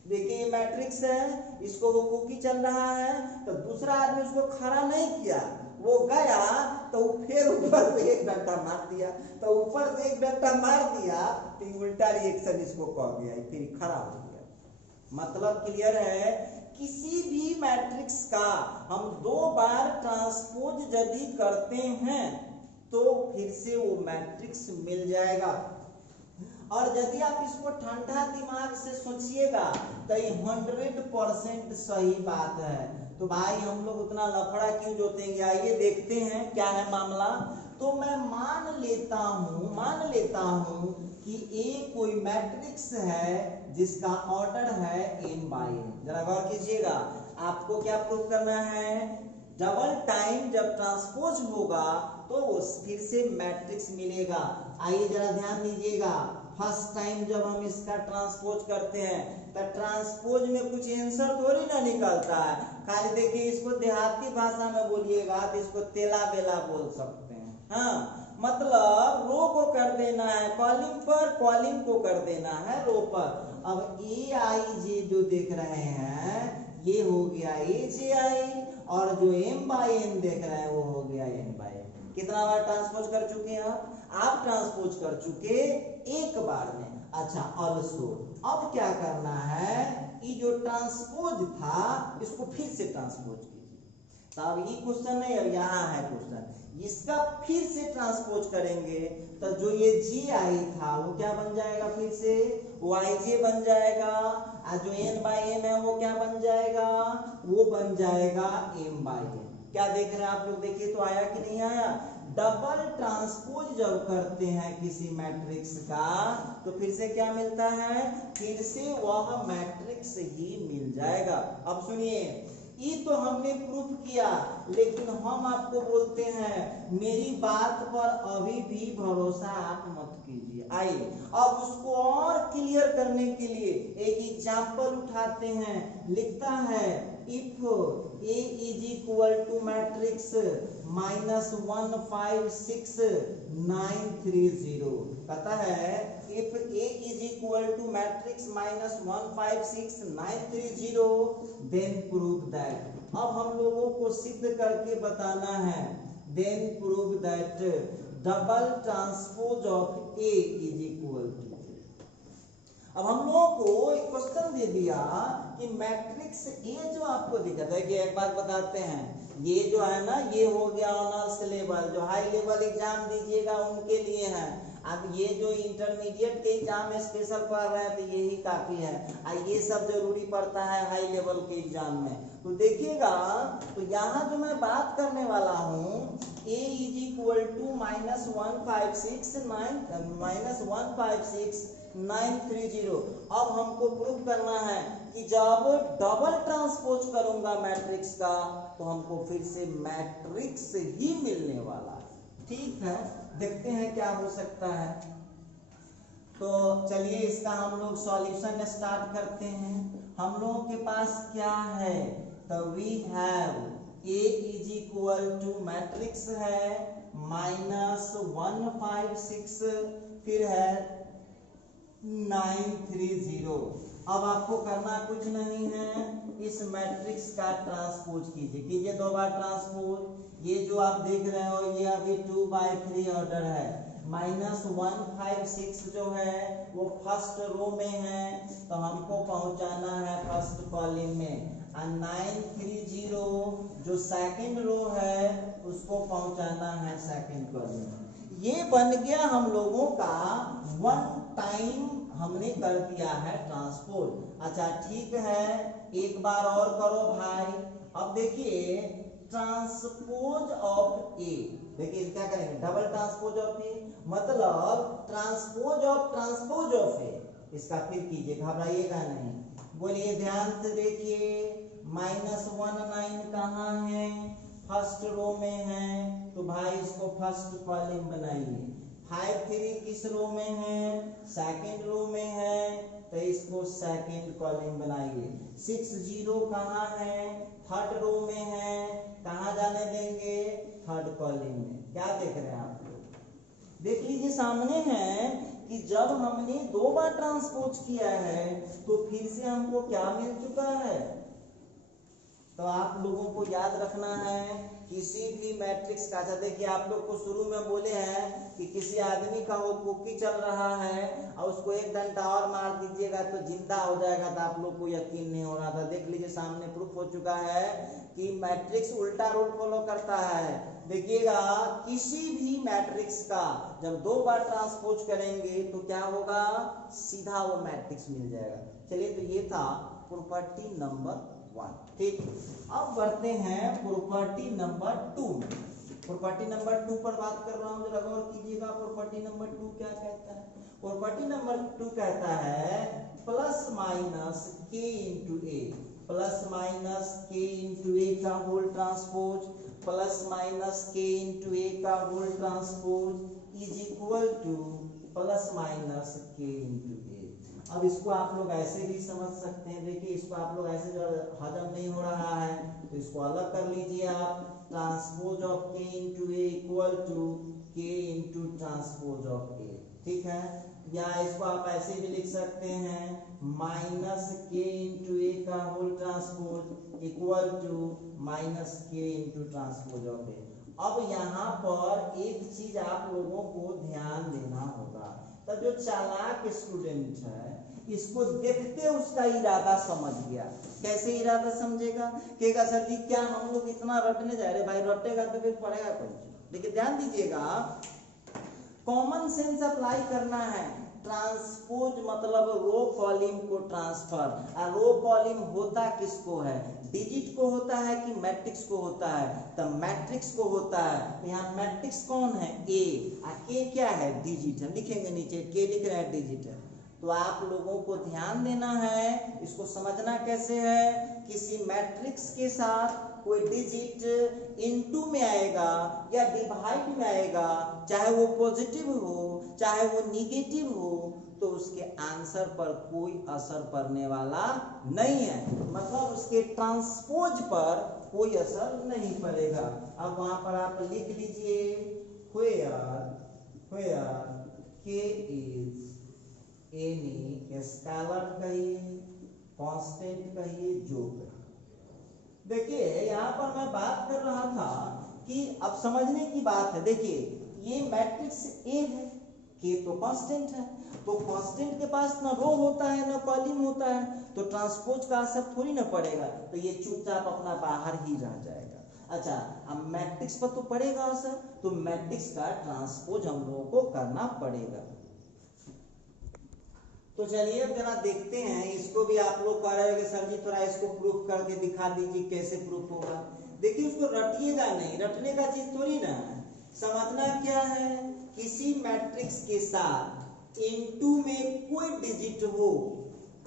देखिए ये मैट्रिक्स है, इसको हुक्की चल रहा है, तो दूसरा आदमी उसको खड़ा नहीं किया, वो गया तो फिर ऊपर से एक डंडा मार दिया, तो ऊपर से एक डंडा मार दिया तो उल्टा रिएक्शन इसको कह गया, फिर खड़ा हो गया। मतलब क्लियर है, किसी भी मैट्रिक्स का हम 2 बार ट्रांसपोज यदि करते हैं तो फिर से वो मैट्रिक्स मिल जाएगा। और यदि आप इसको ठंडा दिमाग से सोचिएगा तो ये 100% सही बात है। तो भाई हम लोग उतना लफड़ा क्यों जोतेंगे, आइए देखते हैं क्या है मामला। तो मैं मान लेता हूं कि ए कोई मैट्रिक्स है जिसका ऑर्डर है m/n। जरा गौर कीजिएगा, आपको क्या प्रूव करना है, डबल टाइम जब ट्रांसपोज होगा तो वो फिर से मैट्रिक्स मिलेगा। आइए जरा ध्यान दीजिएगा, फर्स्ट टाइम जब हम इसका ट्रांसपोज करते हैं तो ट्रांसपोज में कुछ आंसर थोड़ी ना निकलता है, खाली देखिए इसको देहाती भाषा में बोलिएगा तो इसको तेला बेला बोल सकते हैं। हाँ, मतलब रो को कर देना है कॉलम पर, कॉलम को कर देना है रो पर। अब ए आई जे जो देख रहे हैं ये हो गया ए जे आई, और जो m/n देख रहे हैं वो हो गया n/n। कितना बार ट्रांसपोज कर चुके हैं आप ट्रांसपोज कर चुके एक बार में। अच्छा, ऑल्सो अब क्या करना है, ये जो ट्रांसपोज था इसको फिर से ट्रांसपोज कीजिए। तो अब ये क्वेश्चन नहीं, अब यहाँ है क्वेश्चन, इसका फिर से ट्रांसपोज करेंगे तो जो ये जी आई था वो क्या बन जाएगा, फिर से वाई जे बन जाएगा, और जो n/n है वो क्या बन जाएगा, वो बन जाएगा m/n। क्या देख रहे हैं आप लोग, देखिए तो आया कि नहीं आया। डबल ट्रांसपोज जब करते हैं किसी मैट्रिक्स का तो फिर से क्या मिलता है, फिर से वह मैट्रिक्स ही मिल जाएगा। अब सुनिए, ये तो हमने प्रूफ किया, लेकिन हम आपको बोलते हैं मेरी बात पर अभी भी भरोसा आप मत कीजिए। आइए अब उसको और क्लियर करने के लिए एक एग्जांपल उठाते हैं। लिखता है if A is equal to matrix -1 5 6 9 3 0। कहता है if A is equal to matrix -1 5 6 9 3 0 then prove that। अब हम लोगों को सिद्ध करके बताना है, then prove that double transpose of A is equal to। अब हम लोगों को एक क्वेश्चन दे दिया कि मैट्रिक्स ए जो आपको दिखा था, कि एक बात बताते हैं, ये जो है ना ये हो गया ऑनर्स लेवल, जो हाई लेवल एग्जाम दीजिएगा उनके लिए है। अब ये जो इंटरमीडिएट के एग्जाम में स्पेशल पढ़ रहे हैं तो यही काफी है, ये सब जरूरी पड़ता है हाई लेवल के एग्जाम में। तो देखिएगा, तो यहाँ जो मैं बात करने वाला हूँ A is equal to -1 5 6 9 3 0। अब हमको प्रूव करना है कि जब डबल ट्रांसपोज करूंगा मैट्रिक्स का तो हमको फिर से मैट्रिक्स ही मिलने वाला है। ठीक है, देखते हैं क्या हो सकता है। तो चलिए इसका हम लोग सॉल्यूशन स्टार्ट करते हैं। हम लोगों के पास क्या है, तो we have A is equal to matrix है -1 5 6 फिर है 9 3 0। अब आपको करना कुछ नहीं है, इस मैट्रिक्स का ट्रांसपोज कीजिए 2 बार ट्रांसपोज। ये जो आप देख रहे हो ये अभी 2/3 ऑर्डर है। -1 5 6 जो है वो फर्स्ट रो में है तो हमको पहुंचाना है फर्स्ट कॉलम में, और 9 3 0 जो सेकंड रो है उसको पहुंचाना है सेकंड कॉलम में। ये बन गया हम लोगों का 1 टाइम हमने कर दिया है ट्रांसपोज। अच्छा ठीक है, एक बार और करो भाई। अब देखिए ट्रांसपोज ऑफ ए, देखिए क्या करेंगे, डबल ट्रांसपोज ऑफ ए मतलब ट्रांसपोज ऑफ ए। इसका फिर कीजिए, घबराइएगा नहीं, बोलिए ध्यान से देखिए। -1 9 कहाँ है, फर्स्ट रो में है तो भाई इसको फर्स्ट कॉलम बनाइए। 5 3 किस रो में है, सेकंड रो में है, तो इसको सेकंड कॉलम बनाइए। 6 0 कहाँ है, थर्ड रो में है, कहाँ जाने देंगे, थर्ड कॉलम में। क्या देख रहे हैं आप लोग, देख लीजिए सामने है कि जब हमने 2 बार ट्रांसपोज किया है तो फिर से हमको क्या मिल चुका है। तो आप लोगों को याद रखना है किसी भी मैट्रिक्स का, देखिए आप लोग को शुरू में बोले हैं कि किसी आदमी का वो कुकी चल रहा है और उसको 1 डंडा और मार दीजिएगा तो जिंदा हो जाएगा, तो आप लोग को यकीन नहीं हो रहा था। देख लीजिए सामने प्रूफ हो चुका है कि मैट्रिक्स उल्टा रूल फॉलो करता है। देखिएगा किसी भी मैट्रिक्स का जब 2 बार ट्रांसपोज करेंगे तो क्या होगा, सीधा वो मैट्रिक्स मिल जाएगा। चलिए तो ये था प्रॉपर्टी नंबर 1। ठीक, अब बढ़ते हैं प्रॉपर्टी नंबर 2 में। प्रॉपर्टी नंबर 2 पर बात कर रहा हूं, जरा गौर कीजिएगा। प्रॉपर्टी नंबर 2 क्या कहता है, प्रॉपर्टी नंबर 2 कहता है plus minus k into A, plus minus k into A का whole transpose, plus minus k into A का whole transpose is equal to plus minus k into A. अब इसको आप लोग ऐसे भी समझ सकते हैं। देखिए इसको आप लोग ऐसे जो हजम नहीं हो रहा है तो इसको अलग कर लीजिए आप, transpose of k into A equal to k into transpose of A. ठीक है, या इसको आप ऐसे भी लिख सकते हैं माइनस k इंटू ए का whole transpose equal to minus k into transpose of A. अब यहाँ पर एक चीज आप लोगों को ध्यान देना होगा, तो जो चालाक स्टूडेंट है इसको देखते उसका इरादा समझ गया। कैसे इरादा समझेगा, कहेगा सर जी क्या हम लोग इतना रटने जा रहे, भाई रटेगा तो फिर पढ़ेगा कौन। देखिए ध्यान दीजिएगा, कॉमन सेंस अप्लाई करना है। ट्रांसपोज मतलब रो कॉलम को ट्रांसफर, और रो कॉलम होता किसको है, डिजिट को होता है कि मैट्रिक्स को होता है, तो मैट्रिक्स को होता है। यहाँ मैट्रिक्स कौन है, ए, और ए क्या है, डिजिट है। लिखेंगे नीचे के लिख रहे हैं, डिजिट है। तो आप लोगों को ध्यान देना है, इसको समझना कैसे है, किसी मैट्रिक्स के साथ कोई डिजिट इनटू में आएगा या डिवाइड में आएगा, चाहे वो पॉजिटिव हो चाहे वो निगेटिव हो, तो उसके आंसर पर कोई असर पड़ने वाला नहीं है, मतलब उसके ट्रांसपोज पर कोई असर नहीं पड़ेगा। अब वहां पर आप लिख लीजिए where k is any scalar कहिए, कांस्टेंट कहिए, जो कहिए। देखिए यहाँ पर मैं बात कर रहा था कि अब समझने की बात है। देखिए ये मैट्रिक्स ए है, के तो कांस्टेंट है, तो कांस्टेंट के पास ना रो होता है ना कॉलम होता है, तो ट्रांसपोज का असर थोड़ी ना पड़ेगा, तो ये चुपचाप अपना बाहर ही रह जाएगा। अच्छा, अब मैट्रिक्स पर तो पड़ेगा असर, तो मैट्रिक्स का ट्रांसपोज हम लोगों को करना पड़ेगा। तो चलिए अब जरा देखते हैं, इसको भी आप लोग कह रहे हैं कि सर जी थोड़ा इसको प्रूफ करके दिखा दीजिए, कैसे प्रूफ होगा। देखिए उसको रटिएगा नहीं, रटने का चीज थोड़ी ना है। समझना क्या है, किसी मैट्रिक्स के साथ इनटू में कोई डिजिट हो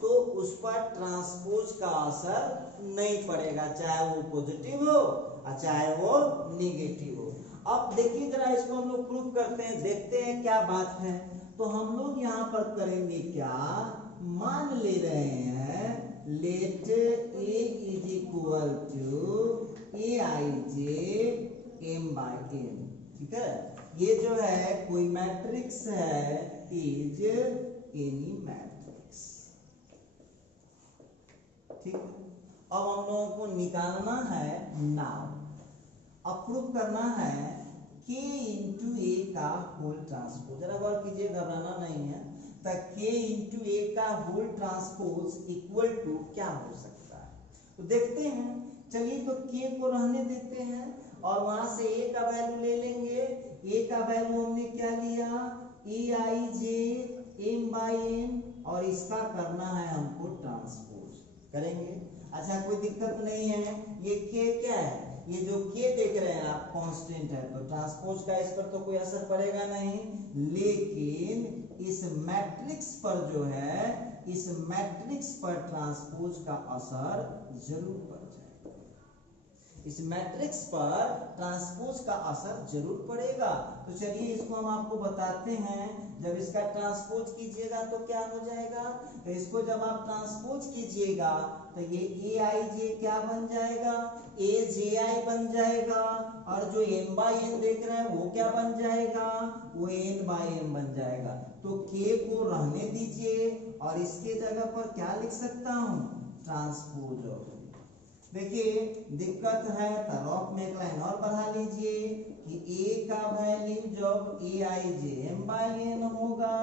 तो उस पर ट्रांसपोज का असर नहीं पड़ेगा, चाहे वो पॉजिटिव हो और चाहे वो निगेटिव हो। अब देखिए जरा इसको हम लोग प्रूफ करते हैं, देखते हैं क्या बात है। तो हम लोग यहाँ पर करेंगे क्या, मान ले रहे हैं let A is equal to A I J M by M. ठीक है, ये जो है कोई मैट्रिक्स है, इज एनी मैट्रिक्स। ठीक, अब हम लोगों को निकालना है नाउ, अब प्रूफ करना है k इंटू ए का होल ट्रांसपोज। जरा गौर कीजिए, घबराना नहीं है। तो k इंटू ए का होल ट्रांसपोज इक्वल टू क्या हो सकता है, तो देखते हैं। चलिए तो k को रहने देते हैं और वहां से a का वैल्यू ले लेंगे। a का वैल्यू हमने क्या लिया, ए I J M by M, और इसका करना है हमको ट्रांसपोज, करेंगे। अच्छा कोई दिक्कत नहीं है, ये k क्या है, ये जो k देख रहे हैं आप कांस्टेंट है, तो ट्रांसपोज का इस पर तो कोई असर पड़ेगा नहीं, लेकिन इस मैट्रिक्स पर जो है, इस मैट्रिक्स पर ट्रांसपोज का असर जरूर पड़ जाएगा। इस मैट्रिक्स पर ट्रांसपोज का असर जरूर पड़ेगा। तो चलिए इसको हम आपको बताते हैं। जब इसका ट्रांसपोज कीजिएगा तो क्या हो जाएगा, तो इसको जब आप ट्रांसपोज कीजिएगा तो ये ए आई जे क्या बन जाएगा, ए जे आई बन जाएगा, और जो m बाई n देख रहे हैं वो क्या बन जाएगा, वो n बाई m बन जाएगा। तो k को रहने दीजिए और इसके जगह पर क्या लिख सकता हूँ, ट्रांसपोज ऑफ। देखिए दिक्कत है तो रॉक में एक लाइन और बढ़ा लीजिए कि a का वैल्यू जब ए I J m by n होगा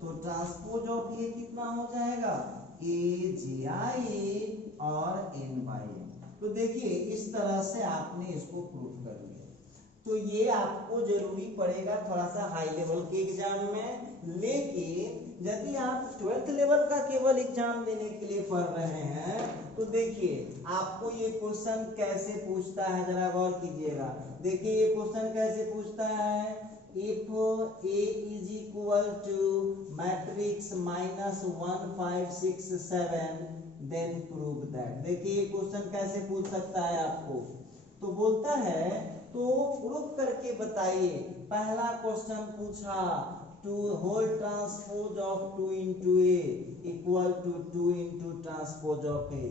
तो ट्रांसपोज ऑफ ये कितना हो जाएगा, ए जे आई और n बाई n। तो देखिए इस तरह से आपने इसको प्रूव कर लिया। तो ये आपको जरूरी पड़ेगा थोड़ा सा हाई लेवल के एग्जाम में, लेकिन यदि आप 12th लेवल का केवल एग्जाम देने के लिए पढ़ रहे हैं तो देखिए आपको ये क्वेश्चन कैसे पूछता है, जरा गौर कीजिएगा। देखिए ये क्वेश्चन कैसे पूछता है, if A is equal to matrix -1 5 6 7 then prove that। देखिए ये क्वेश्चन कैसे पूछ सकता है आपको, तो बोलता है तो प्रूफ करके बताइए। पहला क्वेश्चन पूछा to whole transpose of 2 into A equal to 2 into transpose of A।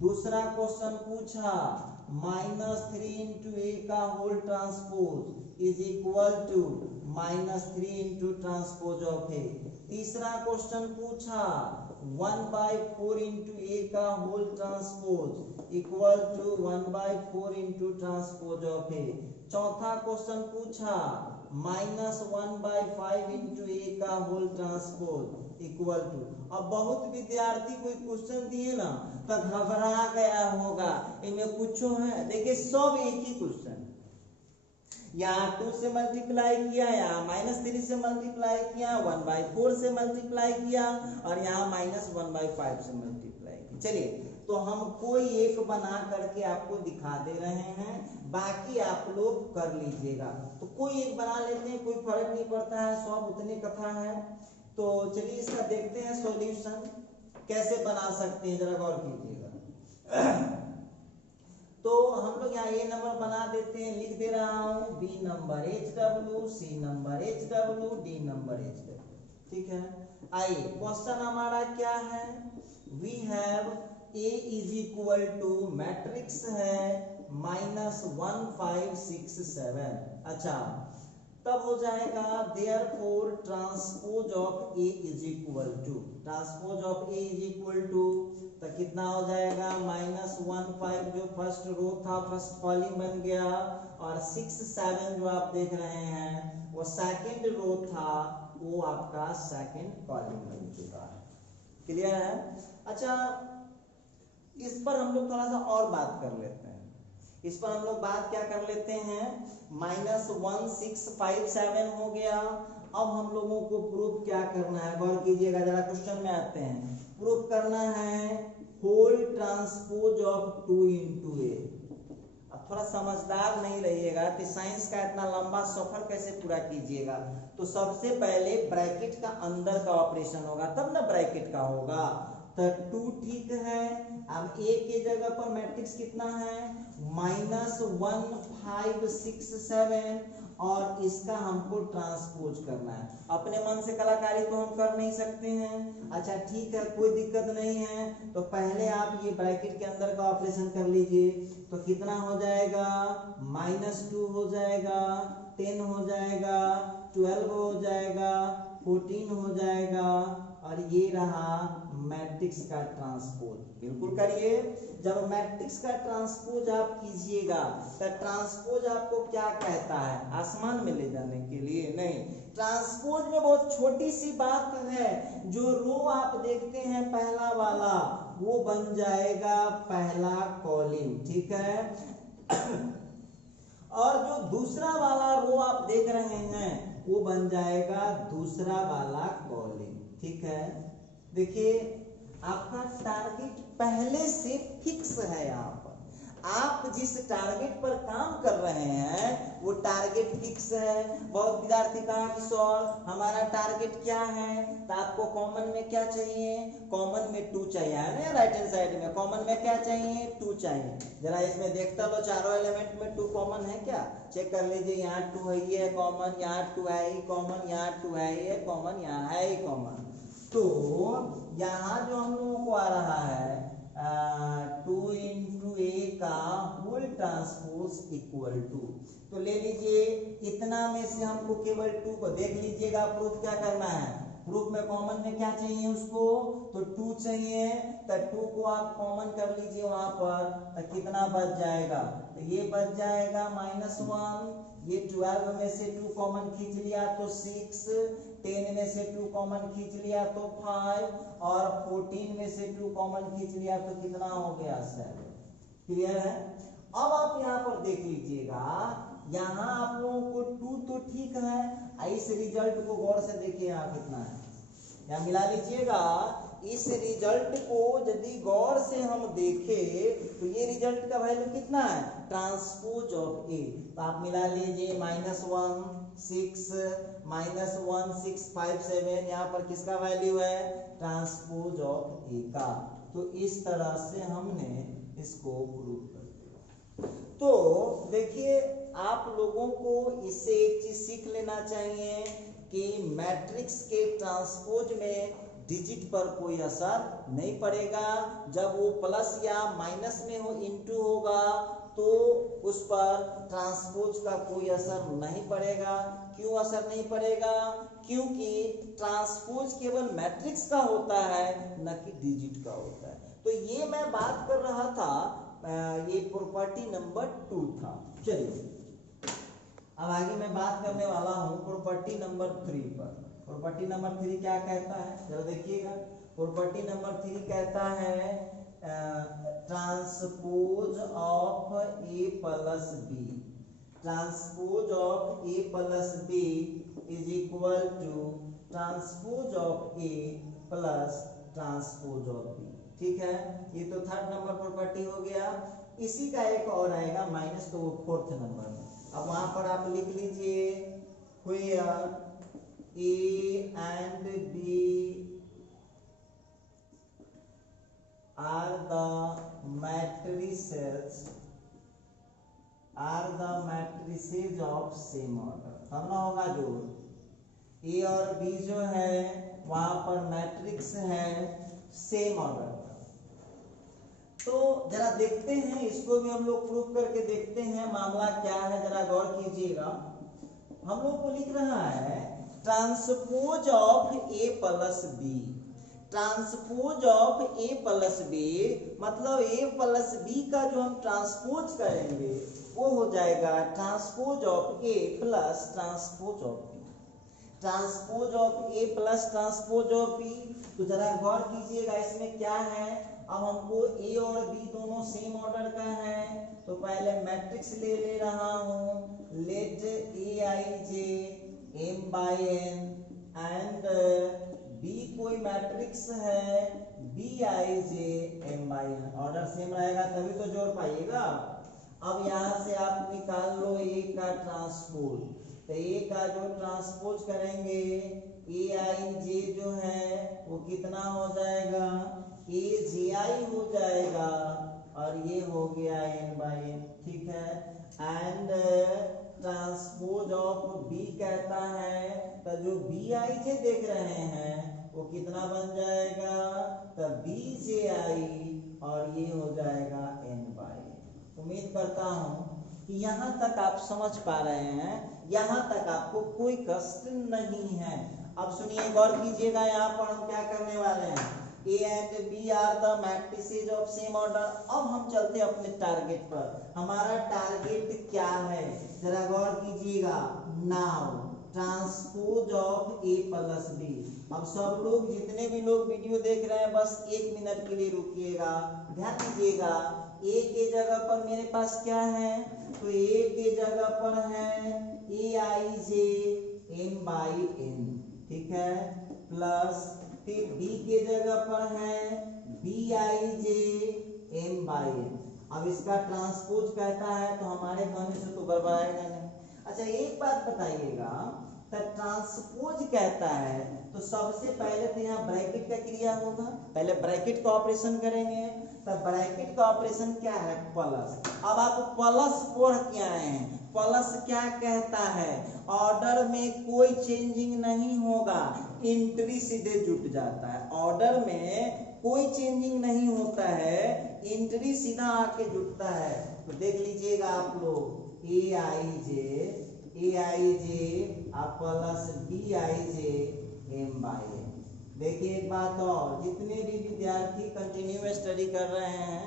दूसरा क्वेश्चन पूछा -3 into A का whole transpose is equal to -3 into transpose of A। तीसरा क्वेश्चन पूछा 1/4 into A का whole transpose equal to 1/4 into transpose of A। चौथा क्वेश्चन पूछा -1/5 into A का होल ट्रांसपोज इक्वल टू। अब बहुत विद्यार्थी कोई क्वेश्चन दिए ना तो घबरा गया होगा, इनमें कुछ है। देखिए सब एक ही क्वेश्चन, यहाँ 2 से मल्टीप्लाई किया, यहाँ -3 से मल्टीप्लाई किया, 1/4 से मल्टीप्लाई किया और यहाँ -1/5 से मल्टीप्लाई किया। चलिए तो हम कोई एक बना करके आपको दिखा दे रहे हैं, बाकी आप लोग कर लीजिएगा। तो कोई एक बना लेते हैं, कोई फर्क नहीं पड़ता है, सब उतने कथा है। तो चलिए इसका देखते हैं सॉल्यूशन कैसे बना सकते हैं, जरा गौर कीजिएगा। तो हम लोग यहाँ ए नंबर बना देते हैं, लिख दे रहा हूँ B number HW, C number HW, D number HW। ठीक है, आइए क्वेश्चन हमारा क्या है, we have A is equal to matrix है -1 5 6 7। अच्छा तब हो जाएगा therefore transpose of A is equal to, transpose of A is equal to तो कितना हो जाएगा, -1 5 जो फर्स्ट रो था फर्स्ट कॉलम बन गया, और 6 7 जो आप देख रहे हैं वो सेकंड रो था, वो आपका सेकंड कॉलम बन चुका है। क्लियर है। अच्छा इस पर हम लोग थोड़ा सा और बात कर लेते हैं। इस पर हम लोग बात क्या कर लेते हैं, -1 6 5 7 हो गया। अब हम लोगों को प्रूफ क्या करना है, गौर कीजिएगा जरा, क्वेश्चन में आते हैं। प्रूफ करना है whole transpose of 2 into A। अब थोड़ा समझदार नहीं रहिएगा तो साइंस का इतना लंबा सफर कैसे पूरा कीजिएगा। तो सबसे पहले ब्रैकेट का अंदर का ऑपरेशन होगा तब ना ब्रैकेट का होगा। तो 2 ठीक है, अब A के जगह पर मैट्रिक्स कितना है -1 5 6 7, और इसका हमको ट्रांसपोज करना है। अपने मन से कलाकारी तो हम कर नहीं सकते हैं। अच्छा ठीक है, कोई दिक्कत नहीं है। तो पहले आप ये ब्रैकेट के अंदर का ऑपरेशन कर लीजिए। तो कितना हो जाएगा, -2 हो जाएगा, 10 हो जाएगा, 12 हो जाएगा, 14 हो जाएगा, और ये रहा मैट्रिक्स का ट्रांसपोज। बिल्कुल करिए। जब मैट्रिक्स का ट्रांसपोज आप कीजिएगा तो ट्रांसपोज आपको क्या कहता है, आसमान में ले जाने के लिए नहीं। ट्रांसपोज में बहुत छोटी सी बात है, जो रो आप देखते हैं पहला वाला वो बन जाएगा पहला कॉलम, ठीक है। और जो दूसरा वाला रो आप देख रहे हैं वो बन जाएगा दूसरा वाला कॉलम, ठीक है। देखिए आपका टारगेट पहले से फिक्स है यहाँ पर। आप जिस टारगेट पर काम कर रहे हैं वो टारगेट फिक्स है। बहुत विद्यार्थी कहा कि सर हमारा टारगेट क्या है, तो आपको कॉमन में क्या चाहिए, कॉमन में 2 चाहिए है ना, राइट हैंड साइड में कॉमन में क्या चाहिए, 2 चाहिए। जरा इसमें देखता लो चारों एलिमेंट में 2 कॉमन है क्या, चेक कर लीजिए। यहाँ 2 है, ये है कॉमन, यहाँ 2 है ही कॉमन, यहाँ 2 है ये कॉमन, यहाँ है ही कॉमन। तो यहाँ जो हम लोगों को आ रहा है 2 into a का होल ट्रांसपोज इक्वल टू, तो ले लीजिए इतना में से हमको केवल 2 को देख लीजिएगा। प्रूफ क्या करना है, प्रूफ में कॉमन में क्या चाहिए उसको, तो 2 चाहिए, तो 2 को आप कॉमन कर लीजिए वहां पर, तो कितना बच जाएगा, तो ये बच जाएगा -1, ये 12 में से 2 कॉमन खींच लिया तो 6, 10 में से 2 कॉमन खींच लिया तो 5, और 14 में से 2 कॉमन खींच लिया तो कितना हो गया 7। क्लियर है। अब आप यहाँ पर देख लीजिएगा, यहाँ आप लोगों को 2 तो ठीक है, इस रिजल्ट को गौर से देखिए यहाँ कितना है, यहाँ मिला लीजिएगा। इस रिजल्ट को यदि गौर से हम देखें तो ये रिजल्ट का वैल्यू कितना है, ट्रांसपोज ऑफ ए, तो आप मिला लीजिए -1 6 -1 6 5 7, यहाँ पर किसका वैल्यू है, ट्रांसपोज ऑफ ए का। तो इस तरह से हमने इसको प्रूव कर दिया। तो देखिए आप लोगों को इससे एक चीज सीख लेना चाहिए कि मैट्रिक्स के ट्रांसपोज में डिजिट पर कोई असर नहीं पड़ेगा। जब वो प्लस या माइनस में हो, इनटू होगा, तो उस पर ट्रांसपोज का कोई असर नहीं पड़ेगा। क्यों असर नहीं पड़ेगा, क्योंकि ट्रांसपोज केवल मैट्रिक्स का होता है, न कि डिजिट का होता है। तो ये मैं बात कर रहा था, ये प्रॉपर्टी नंबर 2 था। चलिए अब आगे मैं बात करने वाला हूं प्रॉपर्टी नंबर 3 पर। प्रॉपर्टी नंबर 3 क्या कहता है, जरा देखिएगा। प्रॉपर्टी नंबर 3 कहता है transpose of A plus B, transpose of A plus B is equal to transpose of A plus transpose of B. ठीक है, ये तो 3rd नंबर प्रॉपर्टी हो गया। इसी का एक और आएगा माइनस, तो वो 4th नंबर में। अब वहां पर आप लिख लीजिए where A and B are the matrices of same order। तब ना होगा जो A और B जो है वहां पर मैट्रिक्स है सेम ऑर्डर का। तो जरा देखते हैं, इसको भी हम लोग प्रूफ करके देखते हैं मामला क्या है, जरा गौर कीजिएगा। हम लोग को लिख रहा है transpose of A plus B, transpose of A plus B मतलब ए प्लस बी का जो हम ट्रांसपोज करेंगे वो हो जाएगा transpose of A plus transpose of B, transpose of A plus transpose of B. तो जरा गौर कीजिएगा इसमें क्या है। अब हमको ए और बी दोनों सेम ऑर्डर का है, तो पहले मैट्रिक्स ले रहा हूं, let A I J m by n and b कोई मैट्रिक्स है b i j m by n, order same रहेगा तभी तो जोड़ पाइएगा। अब यहाँ से आप निकाल लो a का ट्रांसपोज, तो a का जो ट्रांसपोज करेंगे a i j जो है वो कितना हो जाएगा, a j i हो जाएगा, और ये हो गया n by n। ठीक है, एंड ट्रांसपोज ऑफ बी कहता है, तो जो बी आई जे देख रहे हैं वो कितना बन जाएगा, तो बी जे आई, और ये हो जाएगा n बाई। उम्मीद करता हूं कि यहाँ तक आप समझ पा रहे हैं, यहाँ तक आपको कोई कष्ट नहीं है। अब सुनिए, गौर कीजिएगा, यहाँ पर हम क्या करने वाले हैं, A and B are the matrices of same order। अब हम चलते हैं अपने टारगेट पर। हमारा टारगेट क्या है, जरा गौर कीजिएगा। Now transpose of A plus B। अब सब लोग, जितने भी लोग वीडियो देख रहे हैं, बस 1 मिनट के लिए रुकिएगा, ध्यान दीजिएगा। A के जगह पर मेरे पास क्या है, तो A के जगह पर है A I J M by N, ठीक है, प्लस फिर B के जगह पर है B I J M by N। अब इसका ट्रांसपोज कहता है तो हमारे कहने से तो गड़बड़ाएगा नहीं। अच्छा एक बात बताइएगा, तो ट्रांसपोज कहता है तो सबसे पहले तो यहाँ ब्रैकेट का क्रिया होगा, पहले ब्रैकेट का ऑपरेशन करेंगे। तो ब्रैकेट का ऑपरेशन क्या है, प्लस। अब आप प्लस पढ़ के आए हैं, प्लस क्या कहता है, ऑर्डर में कोई चेंजिंग नहीं होगा, एंट्री सीधे जुट जाता है। ऑर्डर में कोई चेंजिंग नहीं होता है, एंट्री सीधा आके जुटता है। तो देख लीजिएगा आप लोग, A I J plus B I J M by M. देखिए एक बात और, जितने भी विद्यार्थी कंटिन्यू स्टडी कर रहे हैं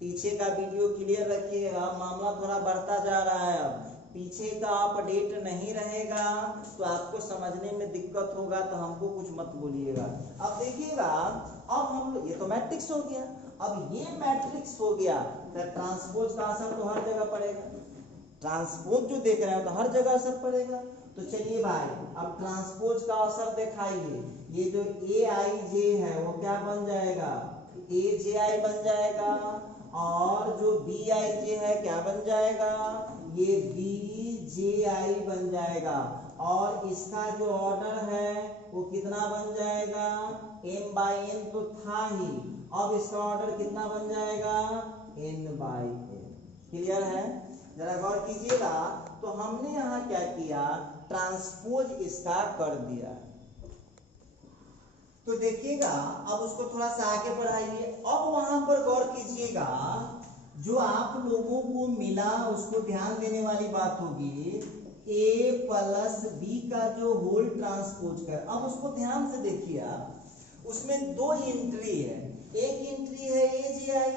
पीछे का वीडियो क्लियर रखिएगा, मामला थोड़ा बढ़ता जा रहा है। अब पीछे का अपडेट नहीं रहेगा तो आपको समझने में दिक्कत होगा, तो हमको कुछ मत बोलिएगा। अब देखिएगा, अब हम ये तो मैट्रिक्स हो गया, अब ये मैट्रिक्स हो गया तो ट्रांसपोज का असर तो हर जगह पड़ेगा। ट्रांसपोज जो देख रहे हो तो हर जगह असर पड़ेगा। तो चलिए भाई, अब ट्रांसपोज का असर दिखाइए। ये जो ए आई जे है वो क्या बन जाएगा, ए जे आई बन जाएगा, और जो बी आई जे है क्या बन जाएगा, ये बी जे आई बन जाएगा। और इसका जो ऑर्डर है वो कितना बन जाएगा, m बाई n तो था ही, अब इसका ऑर्डर कितना बन जाएगा, n बाई n। क्लियर है? जरा गौर कीजिएगा, तो हमने यहाँ क्या किया, ट्रांसपोज इसका कर दिया। तो देखिएगा, अब उसको थोड़ा सा आगे बढ़ाइए। अब वहां पर गौर कीजिएगा, जो आप लोगों को मिला उसको ध्यान देने वाली बात होगी, a प्लस बी का जो होल ट्रांसपोज कर, अब उसको ध्यान से देखिए आप, उसमें दो एंट्री है, एक एंट्री है ए जे आई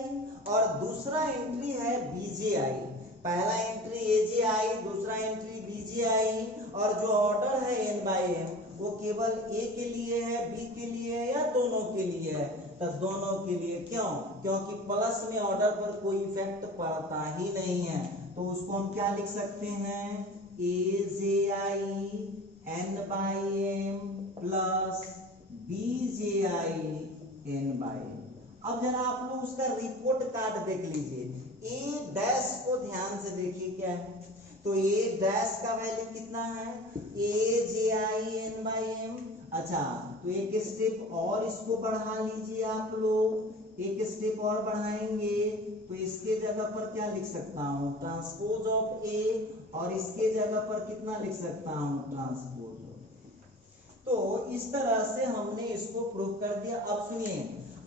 और दूसरा एंट्री है बी जे आई। पहला एंट्री ए जे आई, दूसरा एंट्री बी जे आई, और जो ऑर्डर है n बाई m वो केवल ए के लिए है, बी के लिए है, या दोनों के लिए है, तो दोनों के लिए। क्यों? क्योंकि प्लस में ऑर्डर पर कोई इफेक्ट पड़ता ही नहीं है। तो उसको हम क्या लिख सकते हैं, A J I n by m plus B J I n by m। अब जरा आप लोग उसका रिपोर्ट कार्ड देख लीजिए, ए डैश को ध्यान से देखिए क्या है। तो ए डैश का वैल्यू कितना है, ए J I N by M. अच्छा, तो एक स्टेप और इसको बढ़ा लीजिए आप लोग, एक स्टेप और बढ़ाएंगे तो इसके जगह पर क्या लिख सकता हूँ, ट्रांसपोज ऑफ ए, और इसके जगह पर कितना लिख सकता हूँ, ट्रांसपोज ऑफ। तो इस तरह से हमने इसको प्रूव कर दिया। अब सुनिए,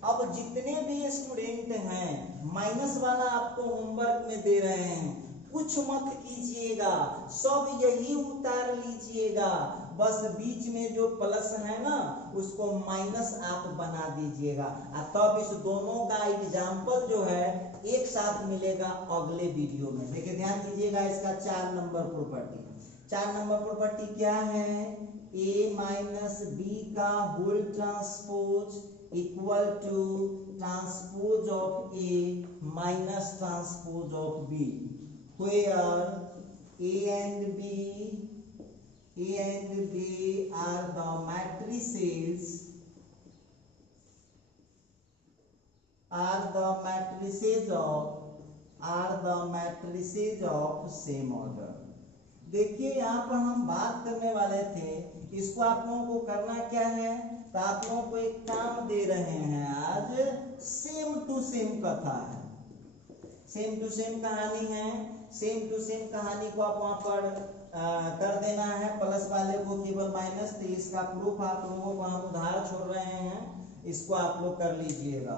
अब जितने भी स्टूडेंट हैं, माइनस वाला आपको होमवर्क में दे रहे हैं, कुछ मत कीजिएगा, सब यही उतार लीजिएगा, बस बीच में जो प्लस है ना उसको माइनस आप बना दीजिएगा। तब इस दोनों का एग्जाम्पल जो है एक साथ मिलेगा अगले वीडियो में। देखिए ध्यान दीजिएगा, इसका 4 नंबर प्रॉपर्टी। 4 नंबर प्रॉपर्टी क्या है, a माइनस बी का whole transpose equal to transpose of a minus transpose of b, where a and b are the matrices of same order। देखिए यहाँ पर हम बात करने वाले थे, इसको आप लोगों को करना क्या है, तो आप लोगों को एक काम दे रहे हैं आज, सेम टू सेम कथा है, सेम टू सेम कहानी है। सेम टू सेम कहानी को आप वहां पर कर देना है, प्लस वाले को केवल माइनस। तो इसका प्रूफ आप लोगों को हम उधार छोड़ रहे हैं, इसको आप लोग कर लीजिएगा।